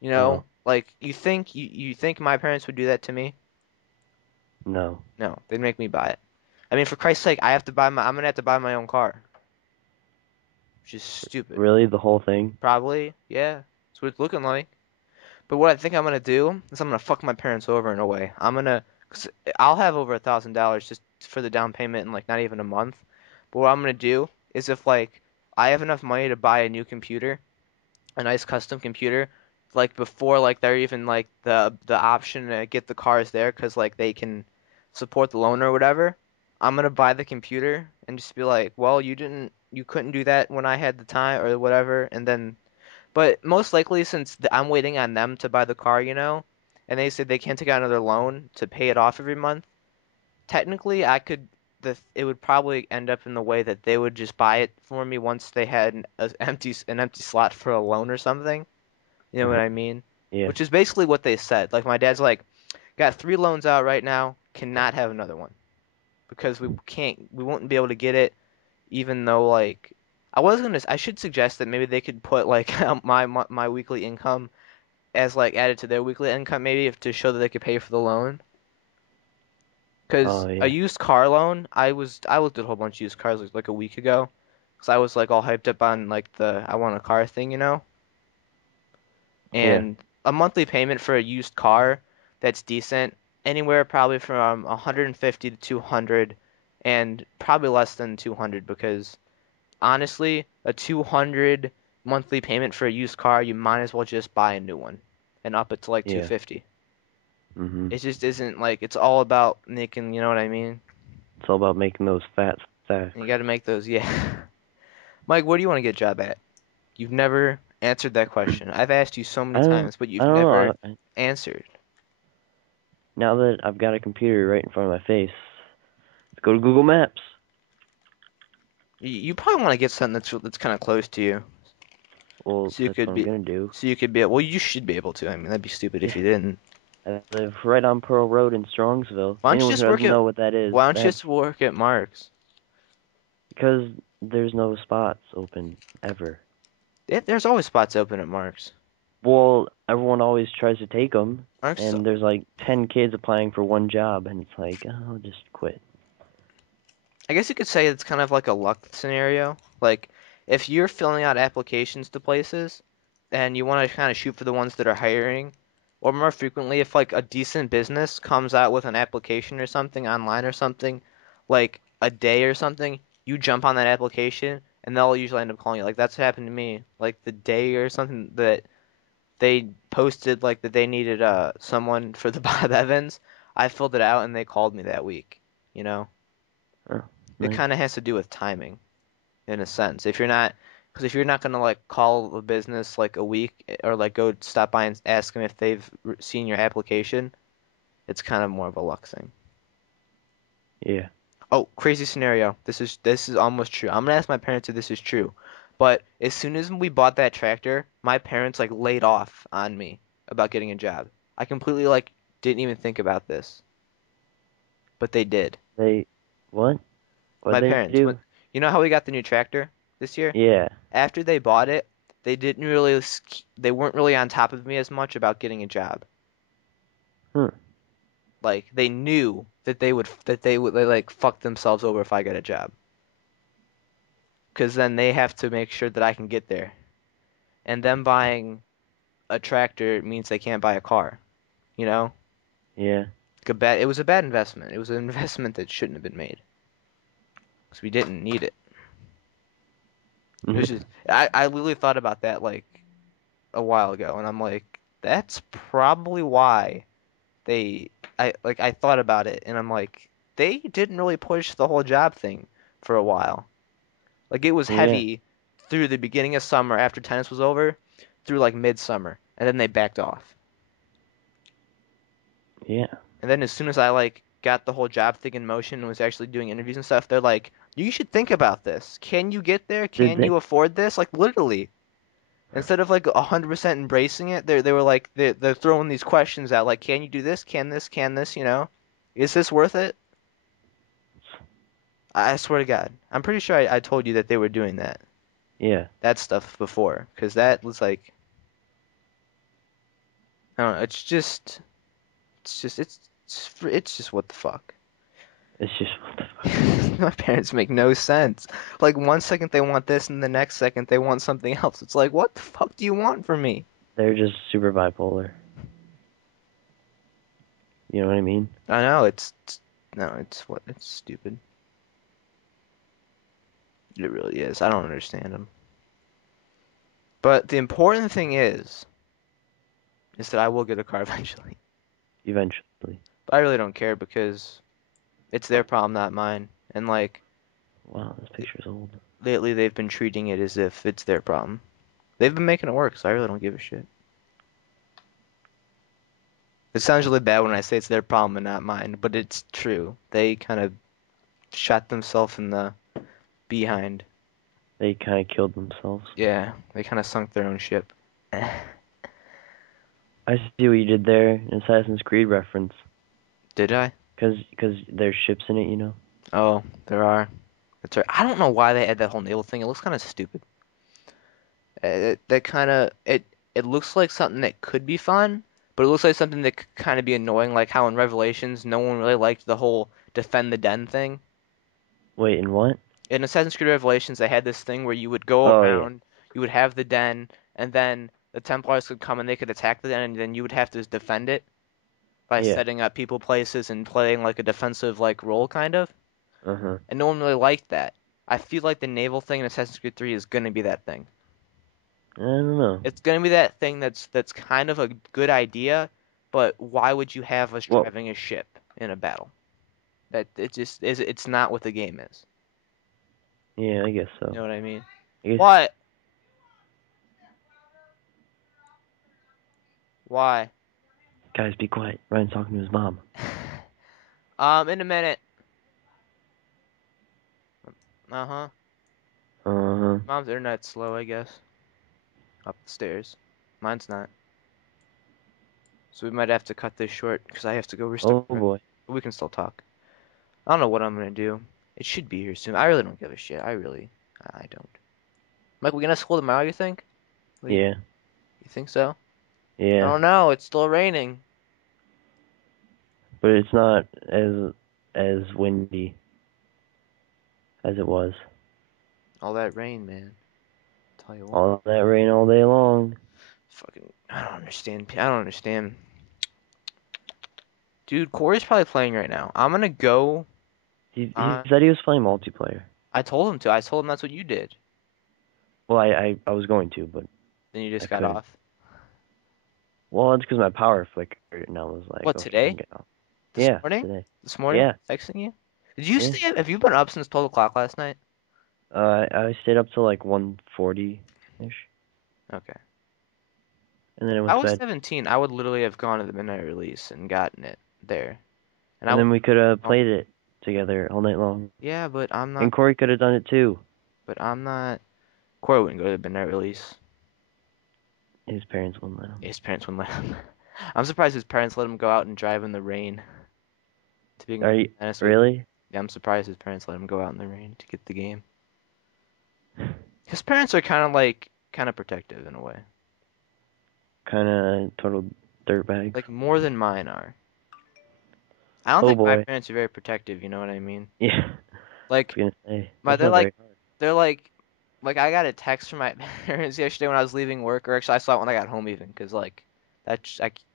You Oh know, like you think my parents would do that to me? no. No, they'd make me buy it. I mean, for Christ's sake, I'm gonna have to buy my own car, which is stupid. Really, the whole thing? Probably, yeah. That's what it's looking like. But what I think I'm gonna do is I'm gonna fuck my parents over in a way. I'm gonna 'Cause I'll have over $1,000 just for the down payment in like not even a month. But what I'm gonna do is if like I have enough money to buy a new computer, a nice custom computer, like before like they're even like the option to get the cars there, 'cause like they can support the loan or whatever. I'm gonna buy the computer and just be like, well, you couldn't do that when I had the time or whatever, and then but most likely, since I'm waiting on them to buy the car, and they said they can't take out another loan to pay it off every month, technically, it would probably end up in the way that they would just buy it for me once they had an empty slot for a loan or something. You know what Uh-huh. I mean? Yeah. Which is basically what they said. Like my dad's like, got three loans out right now, cannot have another one because we won't be able to get it even though like I should suggest that maybe they could put like my weekly income as like added to their weekly income maybe if, to show that they could pay for the loan. Because Oh a yeah. used car loan, I looked at a whole bunch of used cars like a week ago, because I was like all hyped up on like the I want a car thing. Yeah. And a monthly payment for a used car that's decent, anywhere probably from 150 to 200, and probably less than 200 because honestly, a 200 monthly payment for a used car, you might as well just buy a new one and up it to like Yeah. 250. Mhm. It just isn't like it's all about making, you know what I mean? It's all about making those fat And you stacks. got to make those, yeah. Mike, where do you want to get a job at? You've never answered that question. I've asked you so many I don't. times, but I you've don't know. never answered. Now that I've got a computer right in front of my face, let's go to Google Maps. You probably want to get something that's kind of close to you, Well, so you that's could what I'm be, gonna do. well, you should be able to. I mean, that'd be stupid if Yeah. you didn't. I live right on Pearl Road in Strongsville. Why don't you Anyone who just work doesn't at, know what that is, why don't you that's just work at Mark's? because there's no spots open ever. There's always spots open at Mark's. Well, everyone always tries to take them, Mark's and there's like 10 kids applying for one job, and it's like, oh, I'll just quit. I guess you could say it's kind of like a luck scenario. Like, if you're filling out applications to places and you want to kind of shoot for the ones that are hiring, or more frequently, if like a decent business comes out with an application or something online or something, like a day or something, you jump on that application and they'll usually end up calling you. Like, that's what happened to me. Like, the day or something that they posted, like, that they needed someone for the Bob Evans, I filled it out and they called me that week, you know? Oh, It nice. kind of has to do with timing in a sense. Because if you're not gonna like call a business like a week or like go stop by and ask them if they've seen your application, it's kind of more of a luck thing. Yeah. Oh, crazy scenario. This is almost true. I'm gonna ask my parents if this is true. But as soon as we bought that tractor, my parents like laid off on me about getting a job. I completely like didn't even think about this, but they did. They, what? My What'd they parents, do? you know how we got the new tractor this year? Yeah. After they bought it, they weren't really on top of me as much about getting a job. Hmm. Like they knew they like fuck themselves over if I get a job. Because then they have to make sure that I can get there. And them buying a tractor means they can't buy a car, you know? Yeah. It was a bad investment. It was an investment that shouldn't have been made. Because we didn't need it. It was just I literally thought about that like a while ago and I'm like, that's probably why I thought about it and I'm like they didn't really push the whole job thing for a while. Like it was Yeah. heavy through the beginning of summer after tennis was over, through like midsummer, and then they backed off. Yeah. And then as soon as I like got the whole job thing in motion and was actually doing interviews and stuff, they're like, "You should think about this. Can you get there? Did Can they? you afford this?" Like literally. Instead of like 100% embracing it, they were like they're throwing these questions out like, "Can you do this? Can this? Can this, you know? Is this worth it?" I swear to God. I'm pretty sure I told you that they were doing Yeah. that stuff before, because that was like, I don't know, it's just what the fuck. It's just what the fuck. My parents make no sense. Like one second they want this and the next second they want something else. It's like, what the fuck do you want from me? They're just super bipolar. You know what I mean? I know no, it's stupid. It really is. I don't understand them. But the important thing is that I will get a car eventually. Eventually. But I really don't care because it's their problem, not mine. And like Wow, this picture's old. lately, they've been treating it as if it's their problem. They've been making it work, so I really don't give a shit. It sounds really bad when I say it's their problem and not mine, but it's true. They kind of shot themselves in the behind. They kind of killed themselves. Yeah, they kind of sunk their own ship. I see what you did there, an Assassin's Creed reference. Did I? Cause there's ships in it, you know? Oh, there are. That's right. I don't know why they had that whole naval thing. It looks kind of stupid. That kind of it looks like something that could be fun, but it looks like something that could kind of be annoying, like how in Revelations no one really liked the whole defend the den thing. Wait, and what? In Assassin's Creed Revelations, they had this thing where you would go Oh, yeah. around, you would have the den, and then the Templars could come and they could attack the den, and then you would have to defend it by Yeah. setting up people, places, and playing like a defensive like role kind of. Uh-huh. And no one really liked that. I feel like the naval thing in Assassin's Creed 3 is gonna be that thing. I don't know. It's gonna be that thing that's kind of a good idea, but why would you have us Well, driving a ship in a battle? That it just is. It's not what the game is. yeah, I guess You so. know what I mean? I guess, What? Why? guys, be quiet. Ryan's talking to his mom. In a minute. Uh-huh. Uh-huh. Mom's internet's slow, I guess. Up the stairs. Mine's not. So we might have to cut this short because I have to go restart Oh, it. boy. But we can still talk. I don't know what I'm gonna do. It should be here soon. I really don't give a shit. I don't. Mike, we gonna school tomorrow, you think? What do you Yeah. think? You think so? I Yeah. don't know. It's still raining. But it's not as windy as it was. All that rain, man. Tell you what. All that rain all day long. Fucking, I don't understand. I don't understand. Dude, Corey's probably playing right now. I'm gonna go He on. said he was playing multiplayer. I told him to. I told him that's what you did. Well, I was going to, but Then you I just got couldn't. off. Well, it's because my power flickered, and I was like, What, okay, I'm today? getting off. This Yeah, morning? today. This morning when Yeah, I was texting you? Did you yeah. stay up? Have you been up since 12 o'clock last night? I stayed up till like 1:40 ish, Okay. and then I I went to was bed. 17. I would literally have gone to the midnight release and gotten it there. And I And would then we could have have, played it together all night long. yeah, but I'm And not, Corey could have done it too. but I'm not, Corey wouldn't go to the midnight release. His parents wouldn't let him. His parents wouldn't let him. I'm surprised his parents let him go out and drive in the rain, to be Are you completely honest with you. really? Yeah, I'm surprised his parents let him go out in the rain to get the game. His parents are kind of protective in a way. Kind of total dirtbags. Like, more than mine are. I don't Oh think my boy. parents are very protective, you know what I mean? Yeah. I Like, was gonna say my, that's they're not like, very hard. they're like I got a text from my parents yesterday when I was leaving work, or actually I saw it when I got home even, because like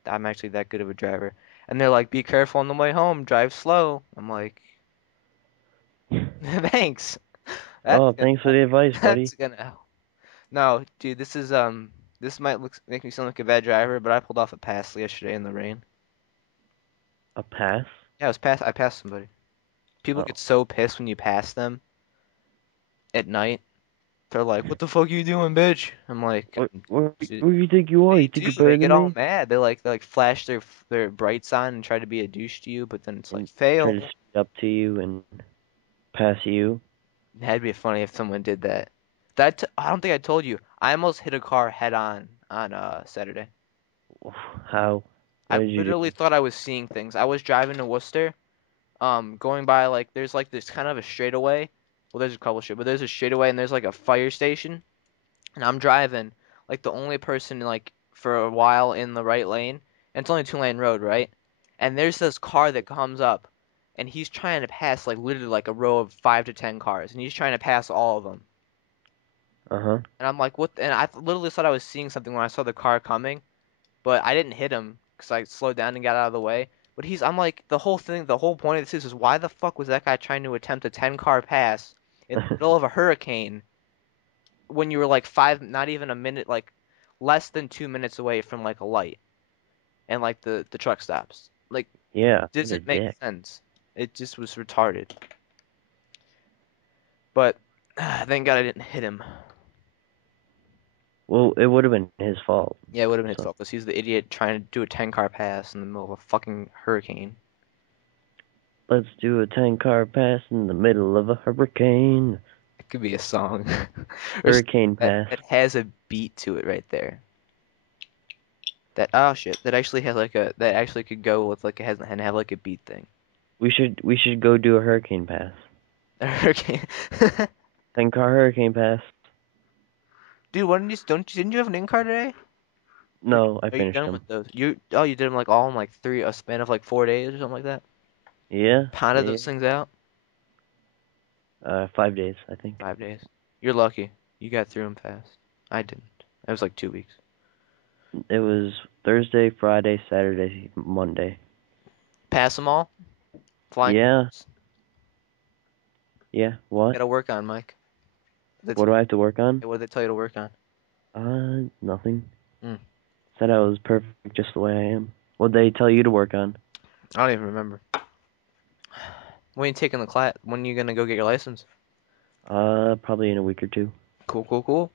I'm actually that good of a driver, and they're like, be careful on the way home, drive slow. I'm like, thanks. That's Oh, gonna thanks for help. the advice, That's buddy. gonna help. No, dude, this might make me sound like a bad driver, but I pulled off a pass yesterday in the rain. A pass? Yeah, I passed somebody. People Oh. get so pissed when you pass them at night. They're like, "What the fuck you doing, bitch?" I'm like, Where do you think you are? They You think do. you're They better get than all me? mad. They like flash their brights on and try to be a douche to you, but then it's like And try to fail. speed up to you and pass you? That'd be funny if someone did that. I don't think I told you. I almost hit a car head on Saturday. How? I What did you literally do? thought I was seeing things. I was driving to Worcester, going by like there's kind of a straightaway. Well, there's a couple straight, but there's a straightaway and there's like a fire station. And I'm driving like the only person like for a while in the right lane, and it's only a two-lane road, right? And there's this car that comes up, and he's trying to pass like literally like a row of 5 to 10 cars, and he's trying to pass all of them. Uh-huh. And I'm like, what? And I literally thought I was seeing something when I saw the car coming, but I didn't hit him because I slowed down and got out of the way. But I'm like, the whole point of this is why the fuck was that guy trying to attempt a 10-car pass in the middle of a hurricane when you were like not even a minute, like less than 2 minutes away from like a light and like the truck stops. Like, Yeah, what a doesn't make dick. sense. It just was retarded. But thank God I didn't hit him. Well, it would have been his fault. Yeah, it would have been his So fault because he's the idiot trying to do a 10-car pass in the middle of a fucking hurricane. let's do a 10-car pass in the middle of a hurricane. It could be a song or something Hurricane pass. that has a beat to it right there. That oh shit, that actually has like a that actually could go with like it has and have like a beat thing. We should go do a hurricane pass. A hurricane. 10-car hurricane pass. Dude, why didn't you have an in-car today? Or No, I are you finished done them. with those? You did them like all in like a span of like 4 days or something like that. Yeah, Pounded yeah, those yeah. things out. 5 days, I think. 5 days. You're lucky. You got through them fast. I didn't. It was like 2 weeks. It was Thursday, Friday, Saturday, Monday. Pass them all. Flying Yeah, colors. yeah. What? Gotta work on, Mike. What do I have to work on? What did they tell you to work on? Nothing. Hmm. Said I was perfect just the way I am. What'd they tell you to work on? I don't even remember. When you taking the class? When you gonna go get your license? Probably in a week or two. Cool, cool, cool.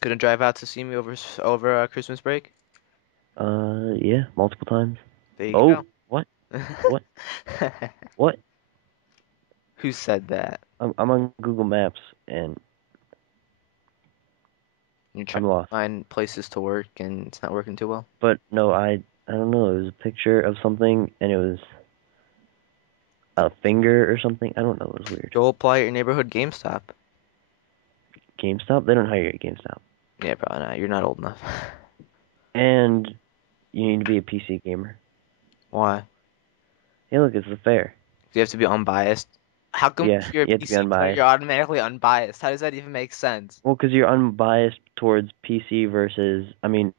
Gonna drive out to see me over Christmas break. Yeah, multiple times. There you Oh, go. what? What? What? Who said that? I'm on Google Maps and You're trying I'm to lost. find places to work and it's not working too well. But no, I don't know. It was a picture of something and it was a finger or something. I don't know. It was weird. Go apply at your neighborhood GameStop. GameStop? They don't hire you at GameStop. Yeah, probably not. You're not old enough. And you need to be a PC gamer. Why? Hey, look, it's the fair. Do you have to be unbiased? How come Yeah, if you're a you have to be PC player, unbiased. you're automatically unbiased? How does that even make sense? Well, because you're unbiased towards PC versus, I mean,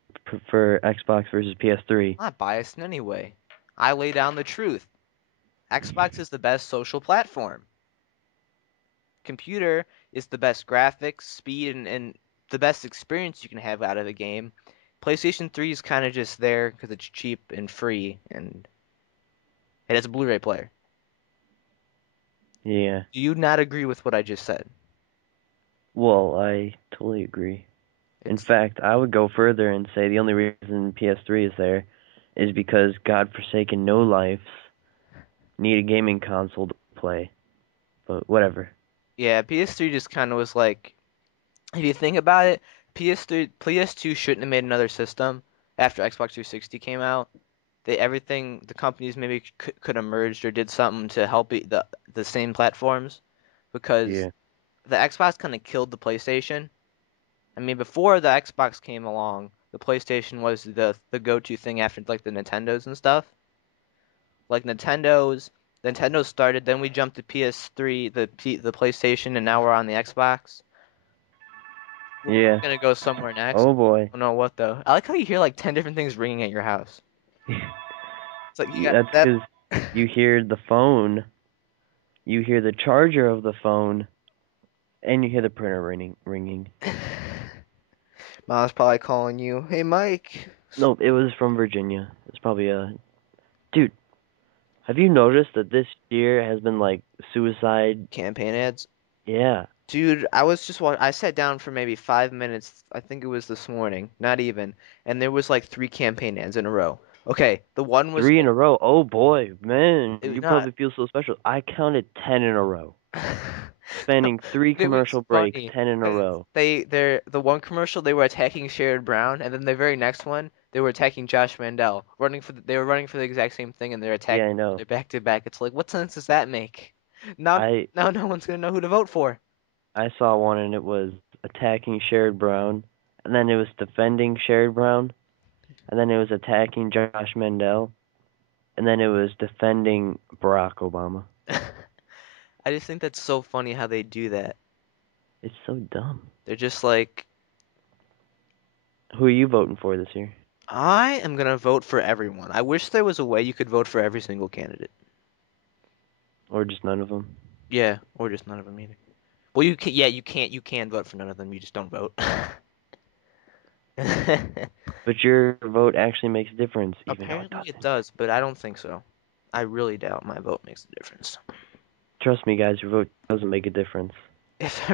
for Xbox versus PS3. I'm not biased in any way. I lay down the truth. Xbox is the best social platform. Computer is the best graphics, speed, and the best experience you can have out of a game. PlayStation 3 is kind of just there because it's cheap and free, and it has a Blu-ray player. Yeah. Do you not agree with what I just said? Well, I totally agree. In It's fact, I would go further and say the only reason PS3 is there is because godforsaken no lives need a gaming console to play. But whatever. yeah, PS3 just kind of was like, if you think about it, PS2 shouldn't have made another system after Xbox 360 came out. The companies maybe could have merged or did something to help the same platforms because Yeah. the Xbox kind of killed the PlayStation. I mean, before the Xbox came along, the PlayStation was the go-to thing after like the Nintendos and stuff. Like Nintendo started, then we jumped to PS3, the PlayStation, and now we're on the Xbox. We're Yeah. gonna go somewhere next. Oh boy. I don't know what though. I like how you hear like 10 different things ringing at your house. It's like you got That's that. because you hear the phone, you hear the charger of the phone, and you hear the printer ringing. Mom's probably calling you. Hey, Mike. No, it was from Virginia. It's probably a dude. Have you noticed that this year has been like suicide? Campaign ads. Yeah, Dude, I sat down for maybe 5 minutes. I think it was this morning, not even. And there was like three campaign ads in a row. Okay, the one was three in like, a row. Oh boy, man, it was you not. probably feel so special. I counted 10 in a row, spanning three It was commercial breaks, funny 10 in a because row. the one commercial they were attacking Sherrod Brown, and then the very next one they were attacking Josh Mandel, they were running for the exact same thing, and they're Yeah, attacking I each know. other back to back. It's like, what sense does that make? Now, I now no one's gonna know who to vote for. I saw one and it was attacking Sherrod Brown, and then it was defending Sherrod Brown, and then it was attacking Josh Mandel, and then it was defending Barack Obama. I just think that's so funny how they do that. It's so dumb. They're just like, Who are you voting for this year? I am gonna vote for everyone. I wish there was a way you could vote for every single candidate. Or just none of them. Yeah, or just none of them either. Well, you can. Yeah, you can't. You can vote for none of them. You just don't vote. But your vote actually makes a difference, even though it Apparently it doesn't. does, but I don't think so. I really doubt my vote makes a difference. Trust me, guys, your vote doesn't make a difference. If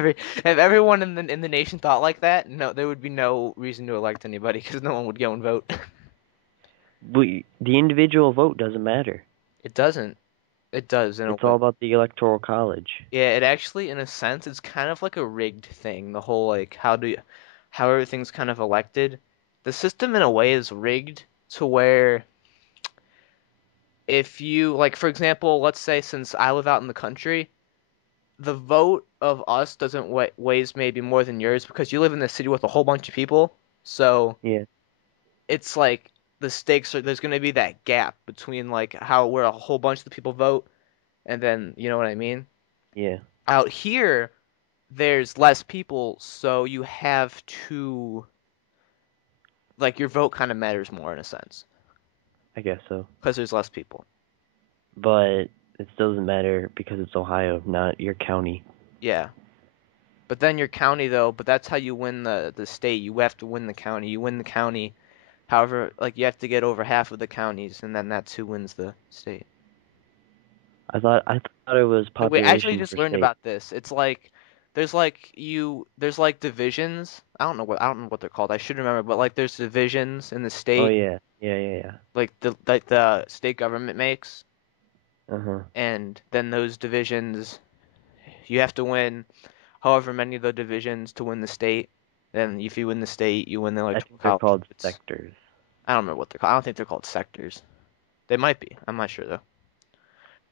everyone in the nation thought like that, no, there would be no reason to elect anybody because no one would go and vote. But the individual vote doesn't matter. It doesn't. It does in a It's all way. about the electoral college. Yeah, it actually, in a sense, it's kind of like a rigged thing. The whole like how everything's kind of elected. The system in a way is rigged to where if you like, for example, let's say since I live out in the country, the vote of us doesn't weighs maybe more than yours because you live in the city with a whole bunch of people. So Yeah, it's like the stakes are there's going to be that gap between like how where a whole bunch of the people vote and then you know what I mean. yeah, Out here, there's less people, so you have to like your vote kind of matters more in a sense I guess so. because there's less people. But it still doesn't matter because it's Ohio, not your county. Yeah. But then your county though, but that's how you win the state. You have to win the county. You win the county. However, like you have to get over half of the counties, and then that's who wins the state. I thought it was Like we actually population just per learned state. about this. It's like there's like divisions. I don't know what they're called. I should remember, but like there's divisions in the Oh state, yeah, yeah, yeah, yeah. like the state government makes, Uh huh. and then those divisions you have to win however many of the divisions to win the state. Then if you win the state, you win the I electoral think they're college. called It's sectors. I don't remember what they're called. I don't think they're called sectors. They might be. I'm not sure though.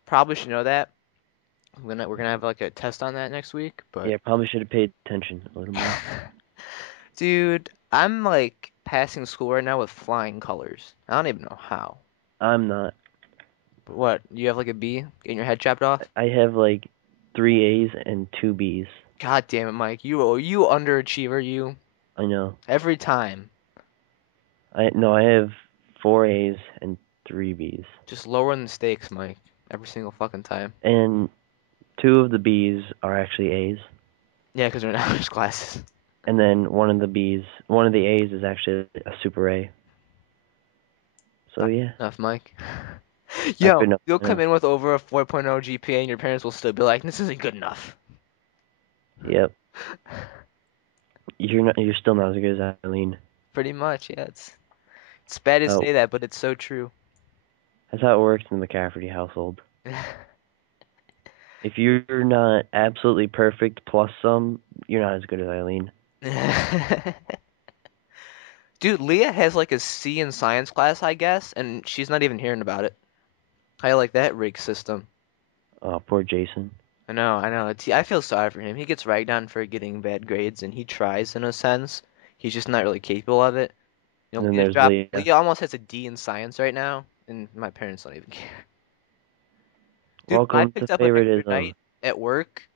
Probably should know that. We're gonna have like a test on that next week, but Yeah, probably should have paid attention a little more. dude, I'm like passing school right now with flying colors. I don't even know how. I'm not. But what? You have like a B getting your head chopped off? I have like 3 A's and 2 B's. God damn it, Mike. You underachiever, you. I know. Every time. I no, I have 4 A's and 3 B's. Just lowering the stakes, Mike. Every single fucking time. And two of the B's are actually A's. Yeah, because they're in honors classes. And then one of the A's is actually a super A. So Not yeah, good enough, Mike. not Yo, good enough. you'll No. come in with over a 4.0 GPA and your parents will still be like, this isn't good enough. Yep. You're not. You're still not as good as Eileen. Pretty much, yeah. It's bad to Oh, say that, but it's so true. that's how it works in the McCafferty household. If you're not absolutely perfect plus some, you're not as good as Eileen. Dude, Leah has like a C in science class, I guess, and she's not even hearing about it. I like that rig system. Oh, poor Jason. I know. I feel sorry for him. He gets ragged on for getting bad grades, and he tries in a sense. He's just not really capable of it. You And know, then there's Leah. Leah almost has a D in science right now, and my parents don't even care. Dude, when I Welcome to picked up an extra favoritism. night at work,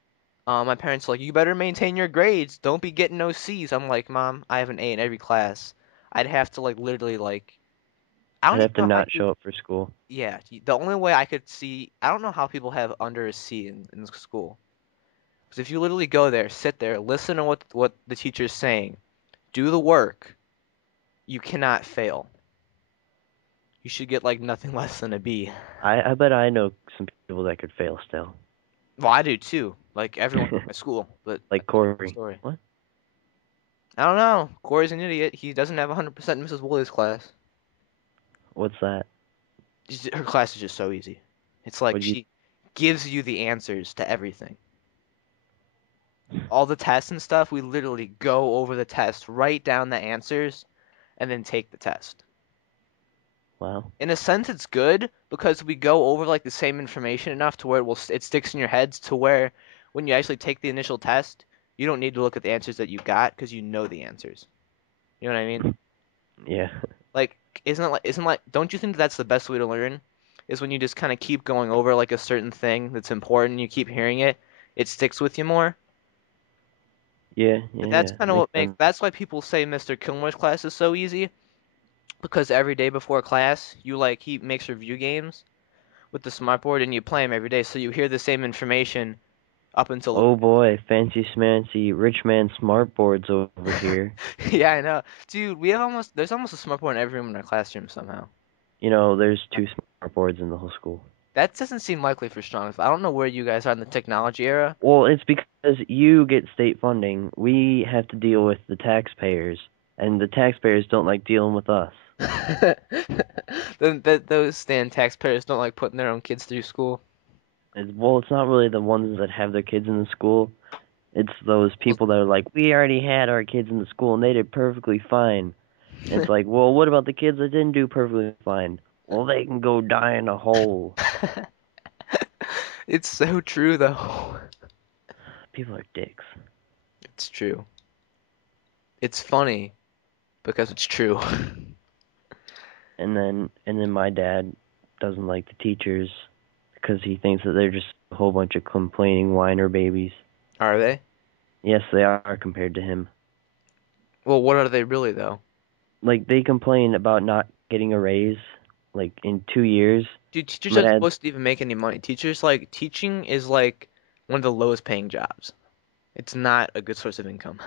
my parents were like, "You better maintain your grades. Don't be getting no C's." I'm like, "Mom, I have an A in every class." I'd have to like literally like I don't I'd even have to know how not you. show up for school. Yeah, the only way I could see, I don't know how people have under a C in school. Because if you literally go there, sit there, listen to what the teacher's saying, do the work, you cannot fail. You should get like nothing less than a B. I bet I know some people that could fail still. Well, I do too. Like everyone in my school, but Like that's a different Corey. story. What? I don't know. Corey's an idiot. He doesn't have 100% in Mrs. Woolley's class. What's that? Her class is just so easy. It's like Would you? she gives you the answers to everything. All the tests and stuff, we literally go over the test, write down the answers, and then take the test. Wow. In a sense, it's good because we go over like the same information enough to where it sticks in your heads to where when you actually take the initial test, you don't need to look at the answers that you got because you know the answers. You know what I mean? Yeah. Like, isn't like don't you think that's the best way to learn? Is when you just kind of keep going over like a certain thing that's important, you keep hearing it, it sticks with you more. Yeah. And Yeah. that's Yeah. kind of Makes what makes sense. that's why people say Mr. Kilmore's class is so easy because every day before class, you like he makes review games with the smartboard and you play them every day, so you hear the same information up until Oh boy, fancy smancy rich man smartboards over here. yeah, I know. Dude, we have almost there's almost a smartboard in every room in our classroom somehow. You know, there's two smartboards in the whole school. That doesn't seem likely for strong. I don't know where you guys are in the technology era. Well, it's because you get state funding. We have to deal with the taxpayers, and the taxpayers don't like dealing with us. Then that those stand taxpayers don't like putting their own kids through school. Well, it's not really the ones that have their kids in the school. It's those people that are like, we already had our kids in the school and they did perfectly fine. And it's like, well, what about the kids that didn't do perfectly fine? Well, they can go die in a hole. It's so true though. People are dicks. It's true. It's funny because it's true. And then my dad doesn't like the teachers because he thinks that they're just a whole bunch of complaining whiner babies. Are they? Yes, they are compared to him. Well, what are they really though? Like they complain about not getting a raise like in 2 years. Dude, teachers My aren't dad supposed to even make any money. Teachers like teaching is like one of the lowest paying jobs. It's not a good source of income.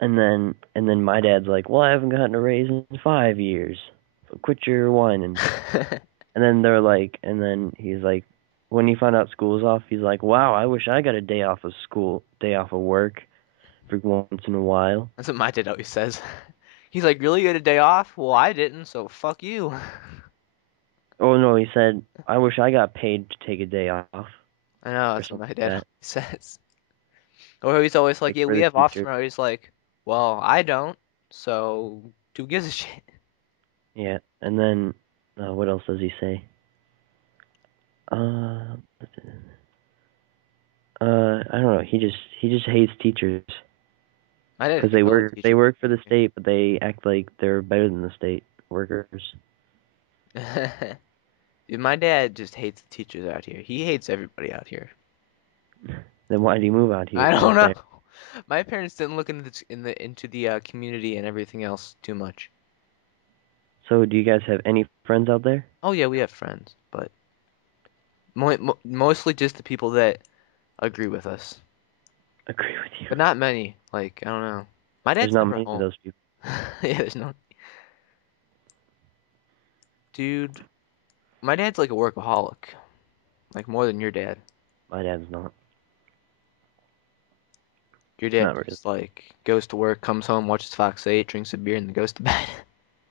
and then my dad's like, well, I haven't gotten a raise in 5 years. So quit your whining. And then they're like, and then he's like, when he found out school's off, he's like, wow, I wish I got a day off of school, day off of work for once in a while. That's what my dad always says. He's like, really, you had a day off? Well, I didn't, so fuck you. Oh no, he said, I wish I got paid to take a day off I know, or that's what something my like dad always that, says. Or he's always like, like yeah, for we the have off future. tomorrow. He's like, well, I don't, so who gives a shit? Yeah, and then what else does he say? Uh, I don't know. He just hates teachers My dad because hates all the they teachers. work for the state, but they act like they're better than the state workers. Dude, my dad just hates the teachers out here. He hates everybody out here. Then why do you move out here I don't out know. there? My parents didn't look into the community and everything else too much. So do you guys have any friends out there? Oh yeah, we have friends, but mostly just the people that agree with us, Agree with you. but not many. Like I don't know. My There's dad's not never many of home. those people. Yeah, there's no dude. My dad's like a workaholic, like more than your dad. My dad's not. Your dad Not really. just like goes to work, comes home, watches Fox 8, drinks a beer, and then goes to bed.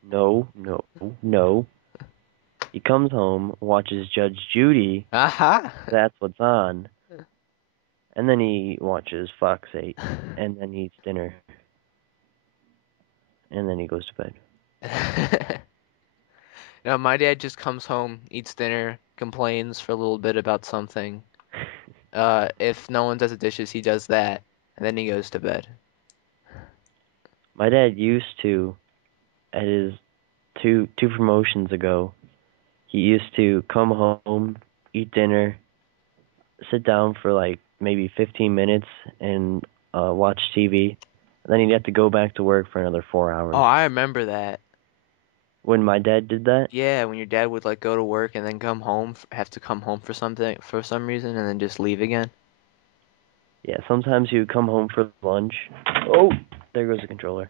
No, no, no. He comes home, watches Judge Judy. Aha! That's what's on. And then he watches Fox 8. And then he eats dinner. And then he goes to bed. No, my dad just comes home, eats dinner, complains for a little bit about something. If no one does the dishes, he does that, and then he goes to bed. My dad used to, at his two promotions ago, he used to come home, eat dinner, sit down for like maybe 15 minutes and watch TV. And then he'd have to go back to work for another 4 Oh, hours. I remember that. When my dad did that, Yeah, when your dad would like go to work and then come home, have to come home for something for some reason, and then just leave again. yeah, sometimes he would come home for lunch. Oh, there goes the controller.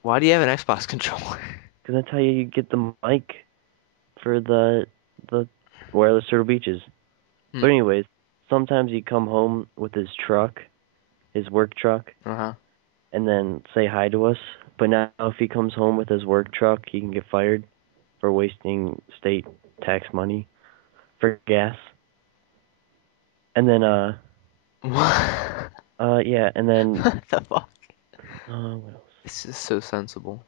Why do you have an Xbox controller? Because that's how you get the mic for the wireless Turtle Beaches. Hmm. But anyways, sometimes he'd come home with his truck, his work truck, Uh-huh. and then say hi to us. But now if he comes home with his work truck, he can get fired for wasting state tax money for gas. And then What yeah, and then the fuck? what else? This is so sensible.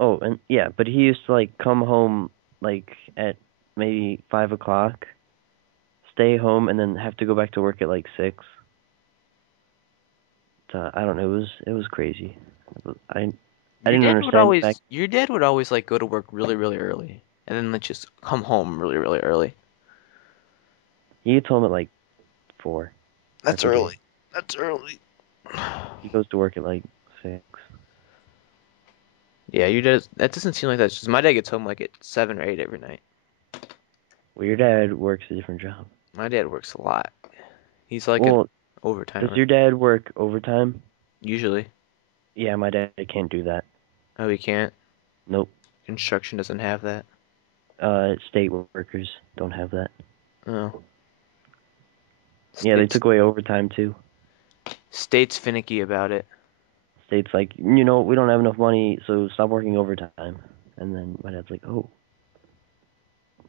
Oh, and yeah, but he used to like come home like at maybe 5 o'clock, stay home, and then have to go back to work at like 6. I don't know. It was crazy. I didn't understand the fact Your dad would always like go to work really, really early, and then like just come home really, really early. he gets home at like 4 That's every day. early. That's early. He goes to work at like 6. Yeah, you did. That doesn't seem like that. Just my dad gets home like at 7 or 8 every night. Well, your dad works a different job. My dad works a lot. He's like an Well, does overtimer your dad work overtime? usually. Yeah, my dad can't do that. Oh, he can't. Nope. Construction doesn't have that. State workers don't have that. Oh, Yeah, they states took away overtime too. states finicky about it. State's like, we don't have enough money, so stop working overtime. And then my dad's like, oh,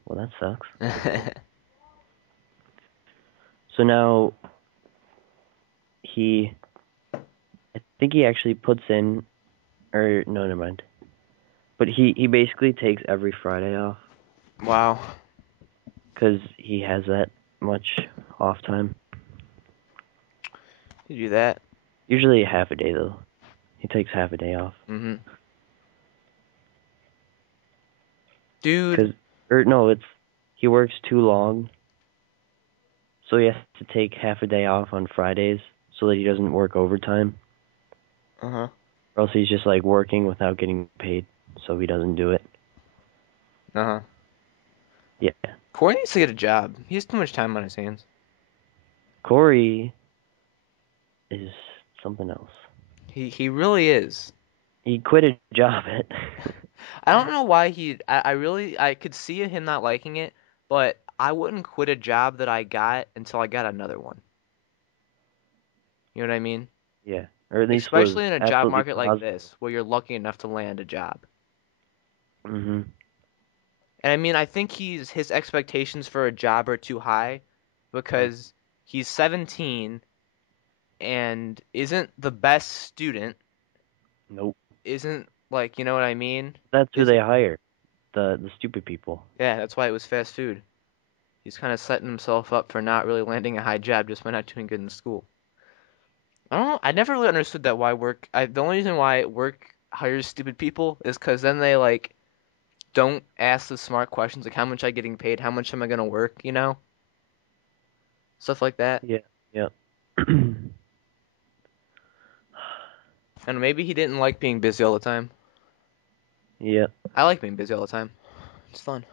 well, that sucks. So now he, I think he actually puts in, or no, never mind. But he basically takes every Friday off Wow. because he has that much off time. You do that. Usually half a day though. He takes half a day off. Mm-hmm. Dude. Cause, or no, it's he works too long, so he has to take half a day off on Fridays so that he doesn't work overtime. Uh-huh. Or else he's just like working without getting paid, so he doesn't do it. Uh-huh. Yeah, Corey needs to get a job. He has too much time on his hands. Corey is something else. He really is. He quit a job at. I don't know why I really I could see him not liking it, but I wouldn't quit a job that I got until I got another one. You know what I mean? Yeah, or at least was Especially in a job absolutely market like positive. this, where you're lucky enough to land a job. Mhm. And I mean, I think his expectations for a job are too high because he's 17 and isn't the best student, Nope. isn't like, you know what I mean? That's who they Isn't hire. The stupid people. Yeah, that's why it was fast food. He's kind of setting himself up for not really landing a high job just by not doing good in school. I don't know. I never really understood that why the only reason why work hires stupid people is because then they like don't ask the smart questions like how much I getting paid, how much am I gonna work, stuff like that. Yeah. Yeah. And maybe he didn't like being busy all the time. Yeah. I like being busy all the time. It's fun.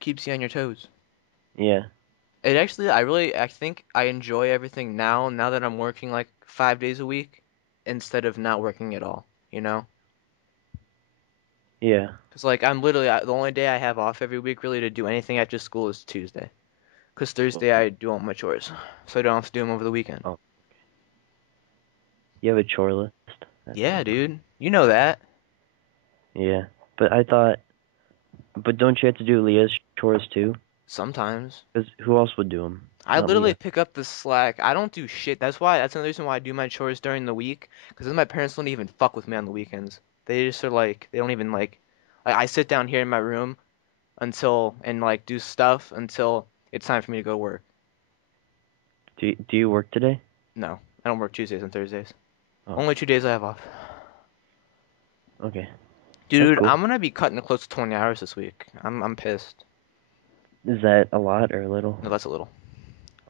Keeps you on your toes. Yeah. It actually, I think I enjoy everything now that I'm working like 5 days a week instead of not working at all, you know? Yeah. Because like I'm literally the only day I have off every week really to do anything after school is Tuesday. Because Thursday I do all my chores, so I don't have to do them over the weekend. Oh, you have a chore list. That's Yeah, nice. dude. You know that. Yeah. But I thought, but don't you have to do Leah's chores too? Sometimes. Because who else would do them? I Not literally Leah. pick up the slack. I don't do shit. That's another reason why I do my chores during the week. Because then my parents don't even fuck with me on the weekends. They just are like, they don't even like I sit down here in my room and like do stuff until it's time for me to go to work. Do you work today? No, I don't work Tuesdays and Thursdays. Oh, Only 2 days I have off. okay. That's Dude, cool. I'm gonna be cutting it close to 20 hours this week. I'm pissed. Is that a lot or a little? No, that's a little.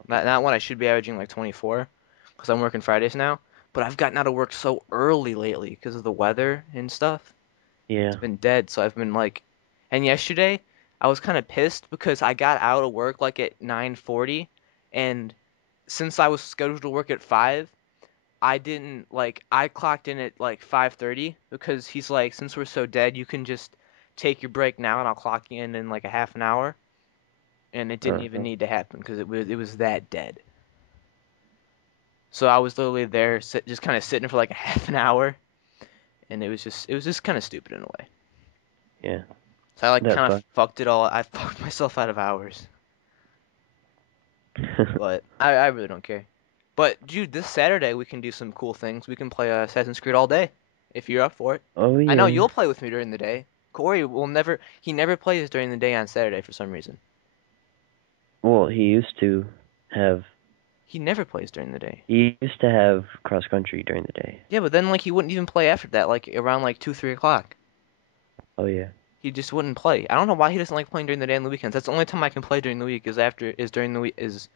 Not when I should be averaging like 24, because I'm working Fridays now. But I've gotten out of work so early lately because of the weather and stuff. It's Yeah. been dead, so I've been like, and yesterday I was kind of pissed because I got out of work like at 9:40, and since I was scheduled to work at 5, I clocked in at like 5:30 because he's like, since we're so dead, you can just take your break now and I'll clock you in like a half an hour, and it didn't even Uh, need to happen because it was that dead. So I was literally there, just kind of sitting for like a half an hour, and it was just kind of stupid in a way. yeah. So I like That kind of sucks. fucked it all. I fucked myself out of hours, but I really don't care. But dude, this Saturday we can do some cool things. We can play Assassin's Creed all day, if you're up for it. Oh I know yeah. you'll play with me during the day. Corey will never. He never plays during the day on Saturday for some reason. Well, have He never plays during the day. he used to have cross country during the day. Yeah, but then like he wouldn't even play after that, like around like 2, 3 o'clock. Oh yeah. He just wouldn't play. I don't know why he doesn't like playing during the day and the weekends. That's the only time I can play during the week is during the week is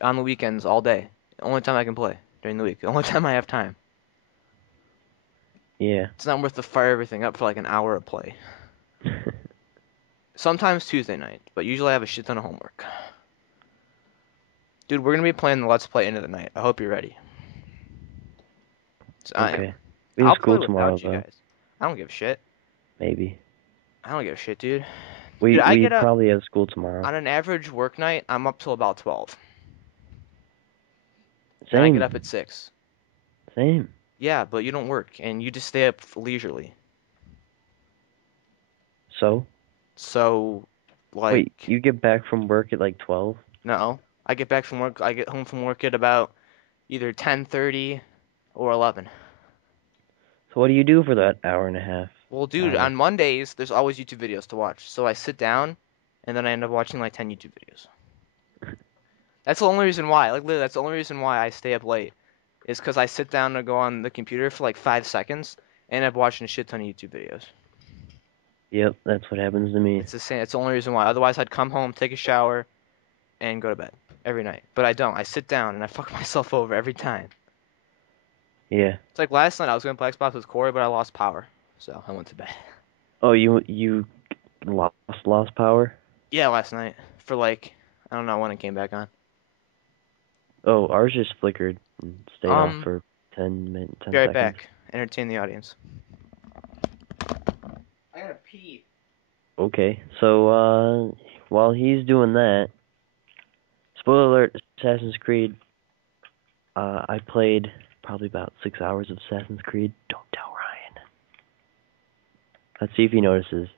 on the weekends all day. The only time I can play during the week. The only time I have time. Yeah. It's not worth to fire everything up for like an hour of play. Sometimes Tuesday night, but usually I have a shit ton of homework. Dude, we're gonna be playing the Let's Play into the night. I hope you're ready. 'Cause I am. Okay. We have I'll play school tomorrow without you though. guys. I don't give a shit. Maybe. I don't give a shit, dude. Dude, We I we get up probably have school tomorrow. on an average work night. I'm up till about 12. Then I get Same. up at 6. Same. Yeah, but you don't work and you just stay up leisurely. So, So, wait, like, you get back from work at like 12? no. I get back from work. I get home from work at about either 10:30 or 11. So what do you do for that hour and a half? Well, dude, Hour. on Mondays there's always YouTube videos to watch. So I sit down and then I end up watching like 10 YouTube videos. That's the only reason why. Like literally, that's the only reason why I stay up late is because I sit down and go on the computer for like 5 seconds and end up watching a shit ton of YouTube videos. Yep, that's what happens to me. It's the same. It's the only reason why. Otherwise, I'd come home, take a shower, and go to bed every night. But I don't. I sit down and I fuck myself over every time. Yeah. It's like last night I was gonna play Xbox with Corey, but I lost power, so I went to bed. Oh, you lost power? Yeah, last night for like I don't know when it came back on. Oh, ours just flickered and stayed off Um, for 10 be 10 right seconds. back. Entertain the audience. I gotta pee. Okay. So while he's doing that, spoiler alert, Assassin's Creed, I played probably about 6 hours of Assassin's Creed. Don't tell Ryan. Let's see if he notices.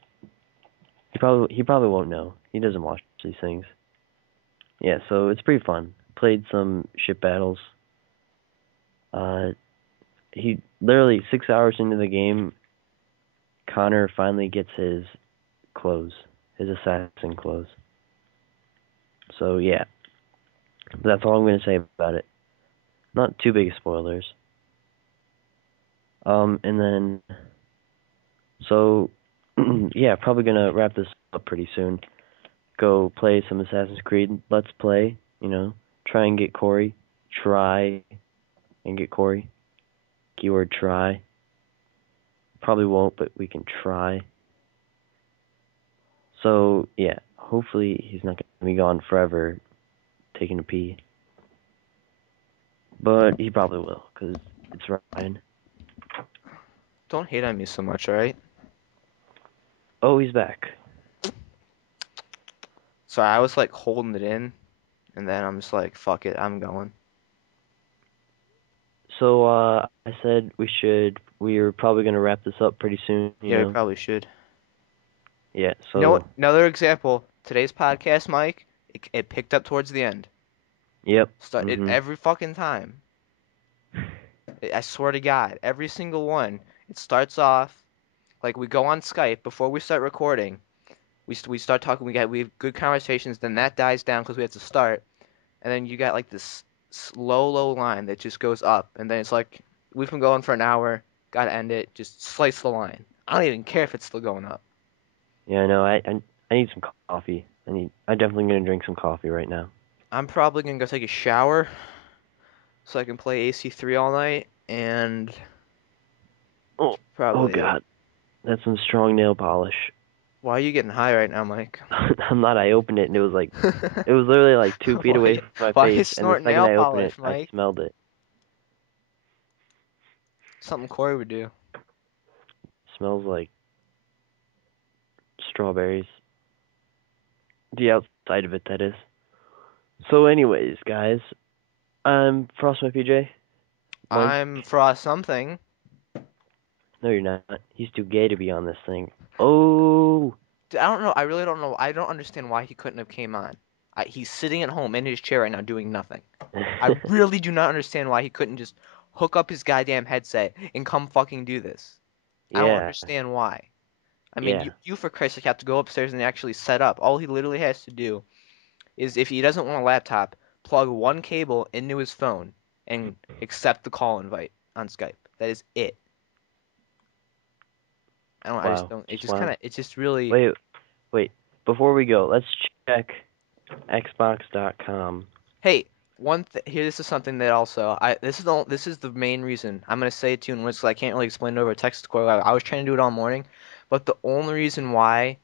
He probably won't know. He doesn't watch these things. Yeah, so it's pretty fun. Played some ship battles. Uh, he literally 6 hours into the game, Connor finally gets his clothes, his assassin clothes. So yeah, that's all I'm gonna say about it. Not too big of spoilers. And then so yeah, probably gonna wrap this up pretty soon. Go play some Assassin's Creed. Let's play. Try and get Corey. Try and get Corey. Keyword try. Probably won't, but we can try. So yeah, hopefully he's not gonna be gone forever, taking a pee. But he probably will, cause it's Ryan. Don't hate on me so much, alright? Oh, he's back. So I was like holding it in, and then I'm just like, fuck it, I'm going. So I said we were probably gonna wrap this up pretty soon. Yeah, we probably should. Yeah. You know what? So Another example. Today's podcast, Mike, it picked up towards the end. yep. It Mhm. every fucking time. I swear to God, every single one. It starts off like we go on Skype before we start recording. We start talking. We have good conversations. Then that dies down because we have to start. And then you got like this low line that just goes up. And then it's like we've been going for an hour. Gotta end it. Just slice the line. I don't even care if it's still going up. Yeah, I know. I need some coffee. I'm definitely gonna drink some coffee right now. I'm probably gonna go take a shower so I can play AC3 all night. And Oh, oh probably it. God, that's some strong nail polish. Why are you getting high right now, Mike? I'm not. I opened it and it was literally like 2 feet away Why, from my why face, you and the snorting second nail I opened it, polish, I Mike? smelled it. Something Corey would do. Smells like strawberries. The outside of it, that is. So, anyways, guys, I'm Frost my PJ. Mike, I'm Frost something. no, you're not. He's too gay to be on this thing. Oh, Dude, I don't know. I really don't know. I don't understand why he couldn't have came on. He's sitting at home in his chair right now doing nothing. I really do not understand why he couldn't just hook up his goddamn headset and come fucking do this. I don't yeah, understand why. I mean, yeah, you for Christ's sake have to go upstairs and actually set up. All he literally has to do is if he doesn't want a laptop, plug one cable into his phone and accept the call invite on Skype. That is it. I just wow, don't. It just just wow. kind of. It's just really. Wait, wait. Before we go, let's check Xbox.com. Hey, Here, this is something that also this is the main reason I'm gonna say it to you, and which I can't really explain it over text. I was trying to do it all morning, but the only reason why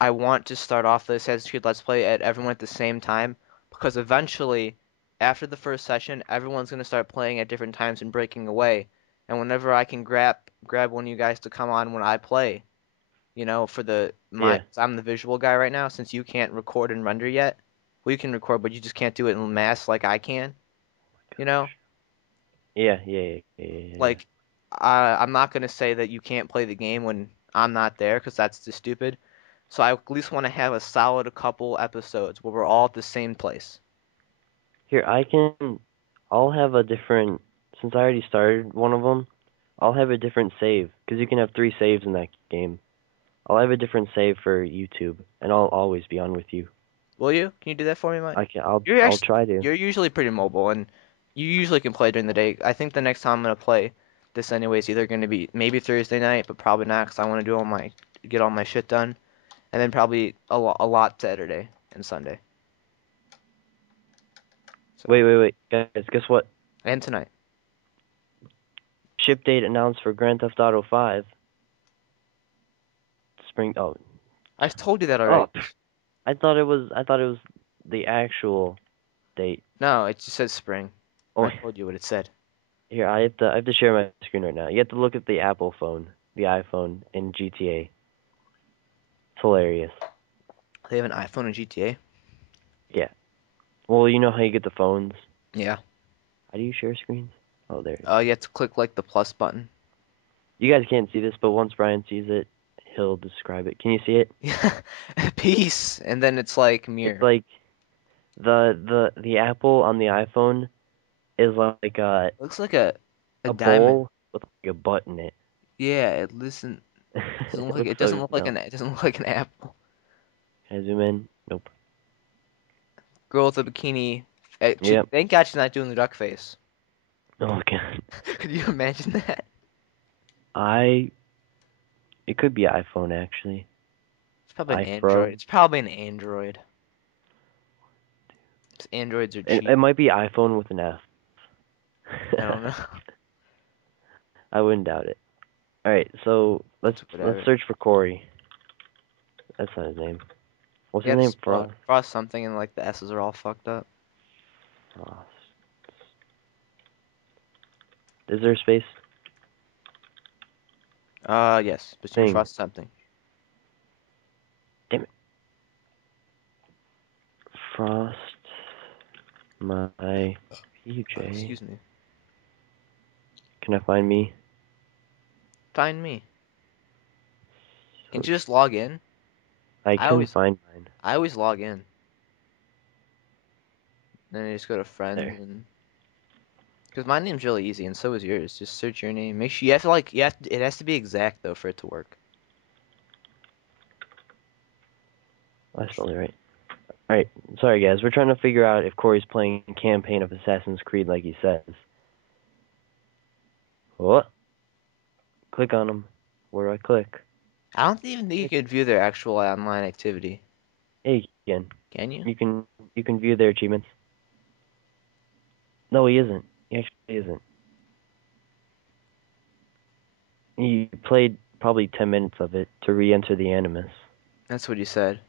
I want to start off the Assassin's Creed Let's Play at everyone at the same time, because eventually, after the first session, everyone's gonna start playing at different times and breaking away, and whenever I can grab one of you guys to come on when I play, for Yeah. 'cause I'm the visual guy right now, since you can't record and render yet. Well, you can record, but you just can't do it in mass like I can, you know? Yeah, yeah, yeah, yeah, yeah, yeah. Like, I'm not gonna say that you can't play the game when I'm not there, because that's just stupid. So I at least want to have a solid couple episodes where we're all at the same place. Here, I'll have a different, since I already started one of them, I'll have a different save, because you can have 3 saves in that game. I'll have a different save for YouTube, and I'll always be on with you. Will you? Can you do that for me, Mike? I'll try to. You're usually pretty mobile, and you usually can play during the day. I think the next time I'm gonna play this anyway is either gonna be maybe Thursday night, but probably not, 'cause I want to do get all my shit done, and then probably a lot Saturday and Sunday. So, Wait, guys, guess what? and tonight. Ship date announced for Grand Theft Auto 5. Spring, I told you that oh, already. I thought it was the actual date. No, it just says spring. Oh, I told you what it said. here, I have to share my screen right now. You have to look at the Apple phone, the iPhone in GTA. It's hilarious. They have an iPhone and GTA. Yeah. Well, you know how you get the phones. Yeah. How do you share screens? Oh, there it is. You have to click like the plus button. You guys can't see this, but once Brian sees it, he'll describe it. Can you see it? Yeah. Peace. And then it's like It's mirror. like the Apple on the iPhone is like Looks like a a diamond. bowl with like a butt in it. Yeah, doesn't look like Looks it doesn't so look like no. it doesn't look like an apple. Can I zoom in? Nope. Girl with a bikini. Yep. Thank God she's not doing the duck face. Oh god. Could you imagine that? I it could be iPhone actually. It's probably an Android. iPro. It's probably an Android. 'Cause Androids are It cheap. might be iPhone with an F. I don't know. I wouldn't doubt it. All right, so It's let's whatever. search for Corey. That's not his name. What's You his have to name? spell it. Frost something and like the S's are all fucked up. Frost. Is there a space? Yes, between Thing. Frost something. Damn it. Frost. My PJ. Excuse me. Can I find me? Find me. Can't So you just log in? I I couldn't always find mine. I always log in. Then you just go to friends There. and because my name's really easy and so is yours. Just search your name. Make sure it has to be exact though for it to work. I spelled it right. All right. Sorry guys. We're trying to figure out if Corey's playing campaign of Assassin's Creed like he says. What? Click on him. Where do I click? I don't even think you Click. could view their actual online activity. Hey, again. Can you? You can view their achievements. No, he isn't. He actually isn't. He played probably 10 minutes of it to re-enter the Animus. That's what you said.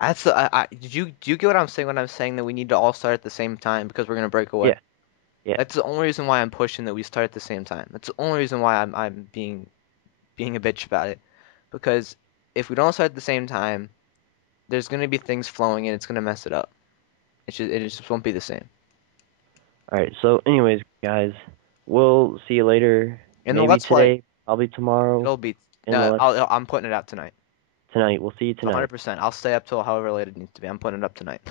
Did you get what I'm saying when I'm saying that we need to all start at the same time because we're gonna break away? Yeah, yeah. That's the only reason why I'm pushing that we start at the same time. That's the only reason why I'm being a bitch about it. Because if we don't start at the same time, there's gonna be things flowing and it's gonna mess it up. It just won't be the same. All right. So, anyways, guys, we'll see you later. In the Maybe Let's Play, today, probably tomorrow. it'll be In the no, let's I'm putting it out tonight. tonight. We'll see you tonight. 100%. I'll stay up till however late it needs to be. I'm putting it up tonight.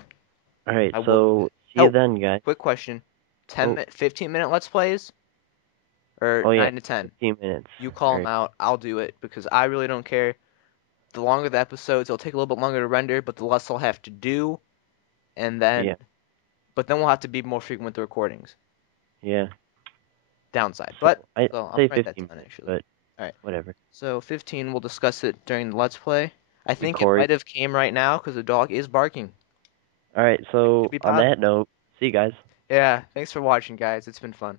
All right. I will. So, see you Help. then, guys. Quick question. Oh, 15-minute Let's Plays or oh yeah. 9 to 10? 15 minutes. You All call them right. out. I'll do it because I really don't care. The longer the episodes, it'll take a little bit longer to render, but the less I'll have to do, and Yeah. then we'll have to be more frequent with the recordings. Yeah. Downside, So, but I so I'll say write that 15 down minutes, actually. but All right. whatever. So 15, we'll discuss it during the Let's Play. I Hey, think it Corey. might have came right now because the dog is barking. All right, Could so be on positive. that note, see you guys. Yeah, thanks for watching, guys. It's been fun.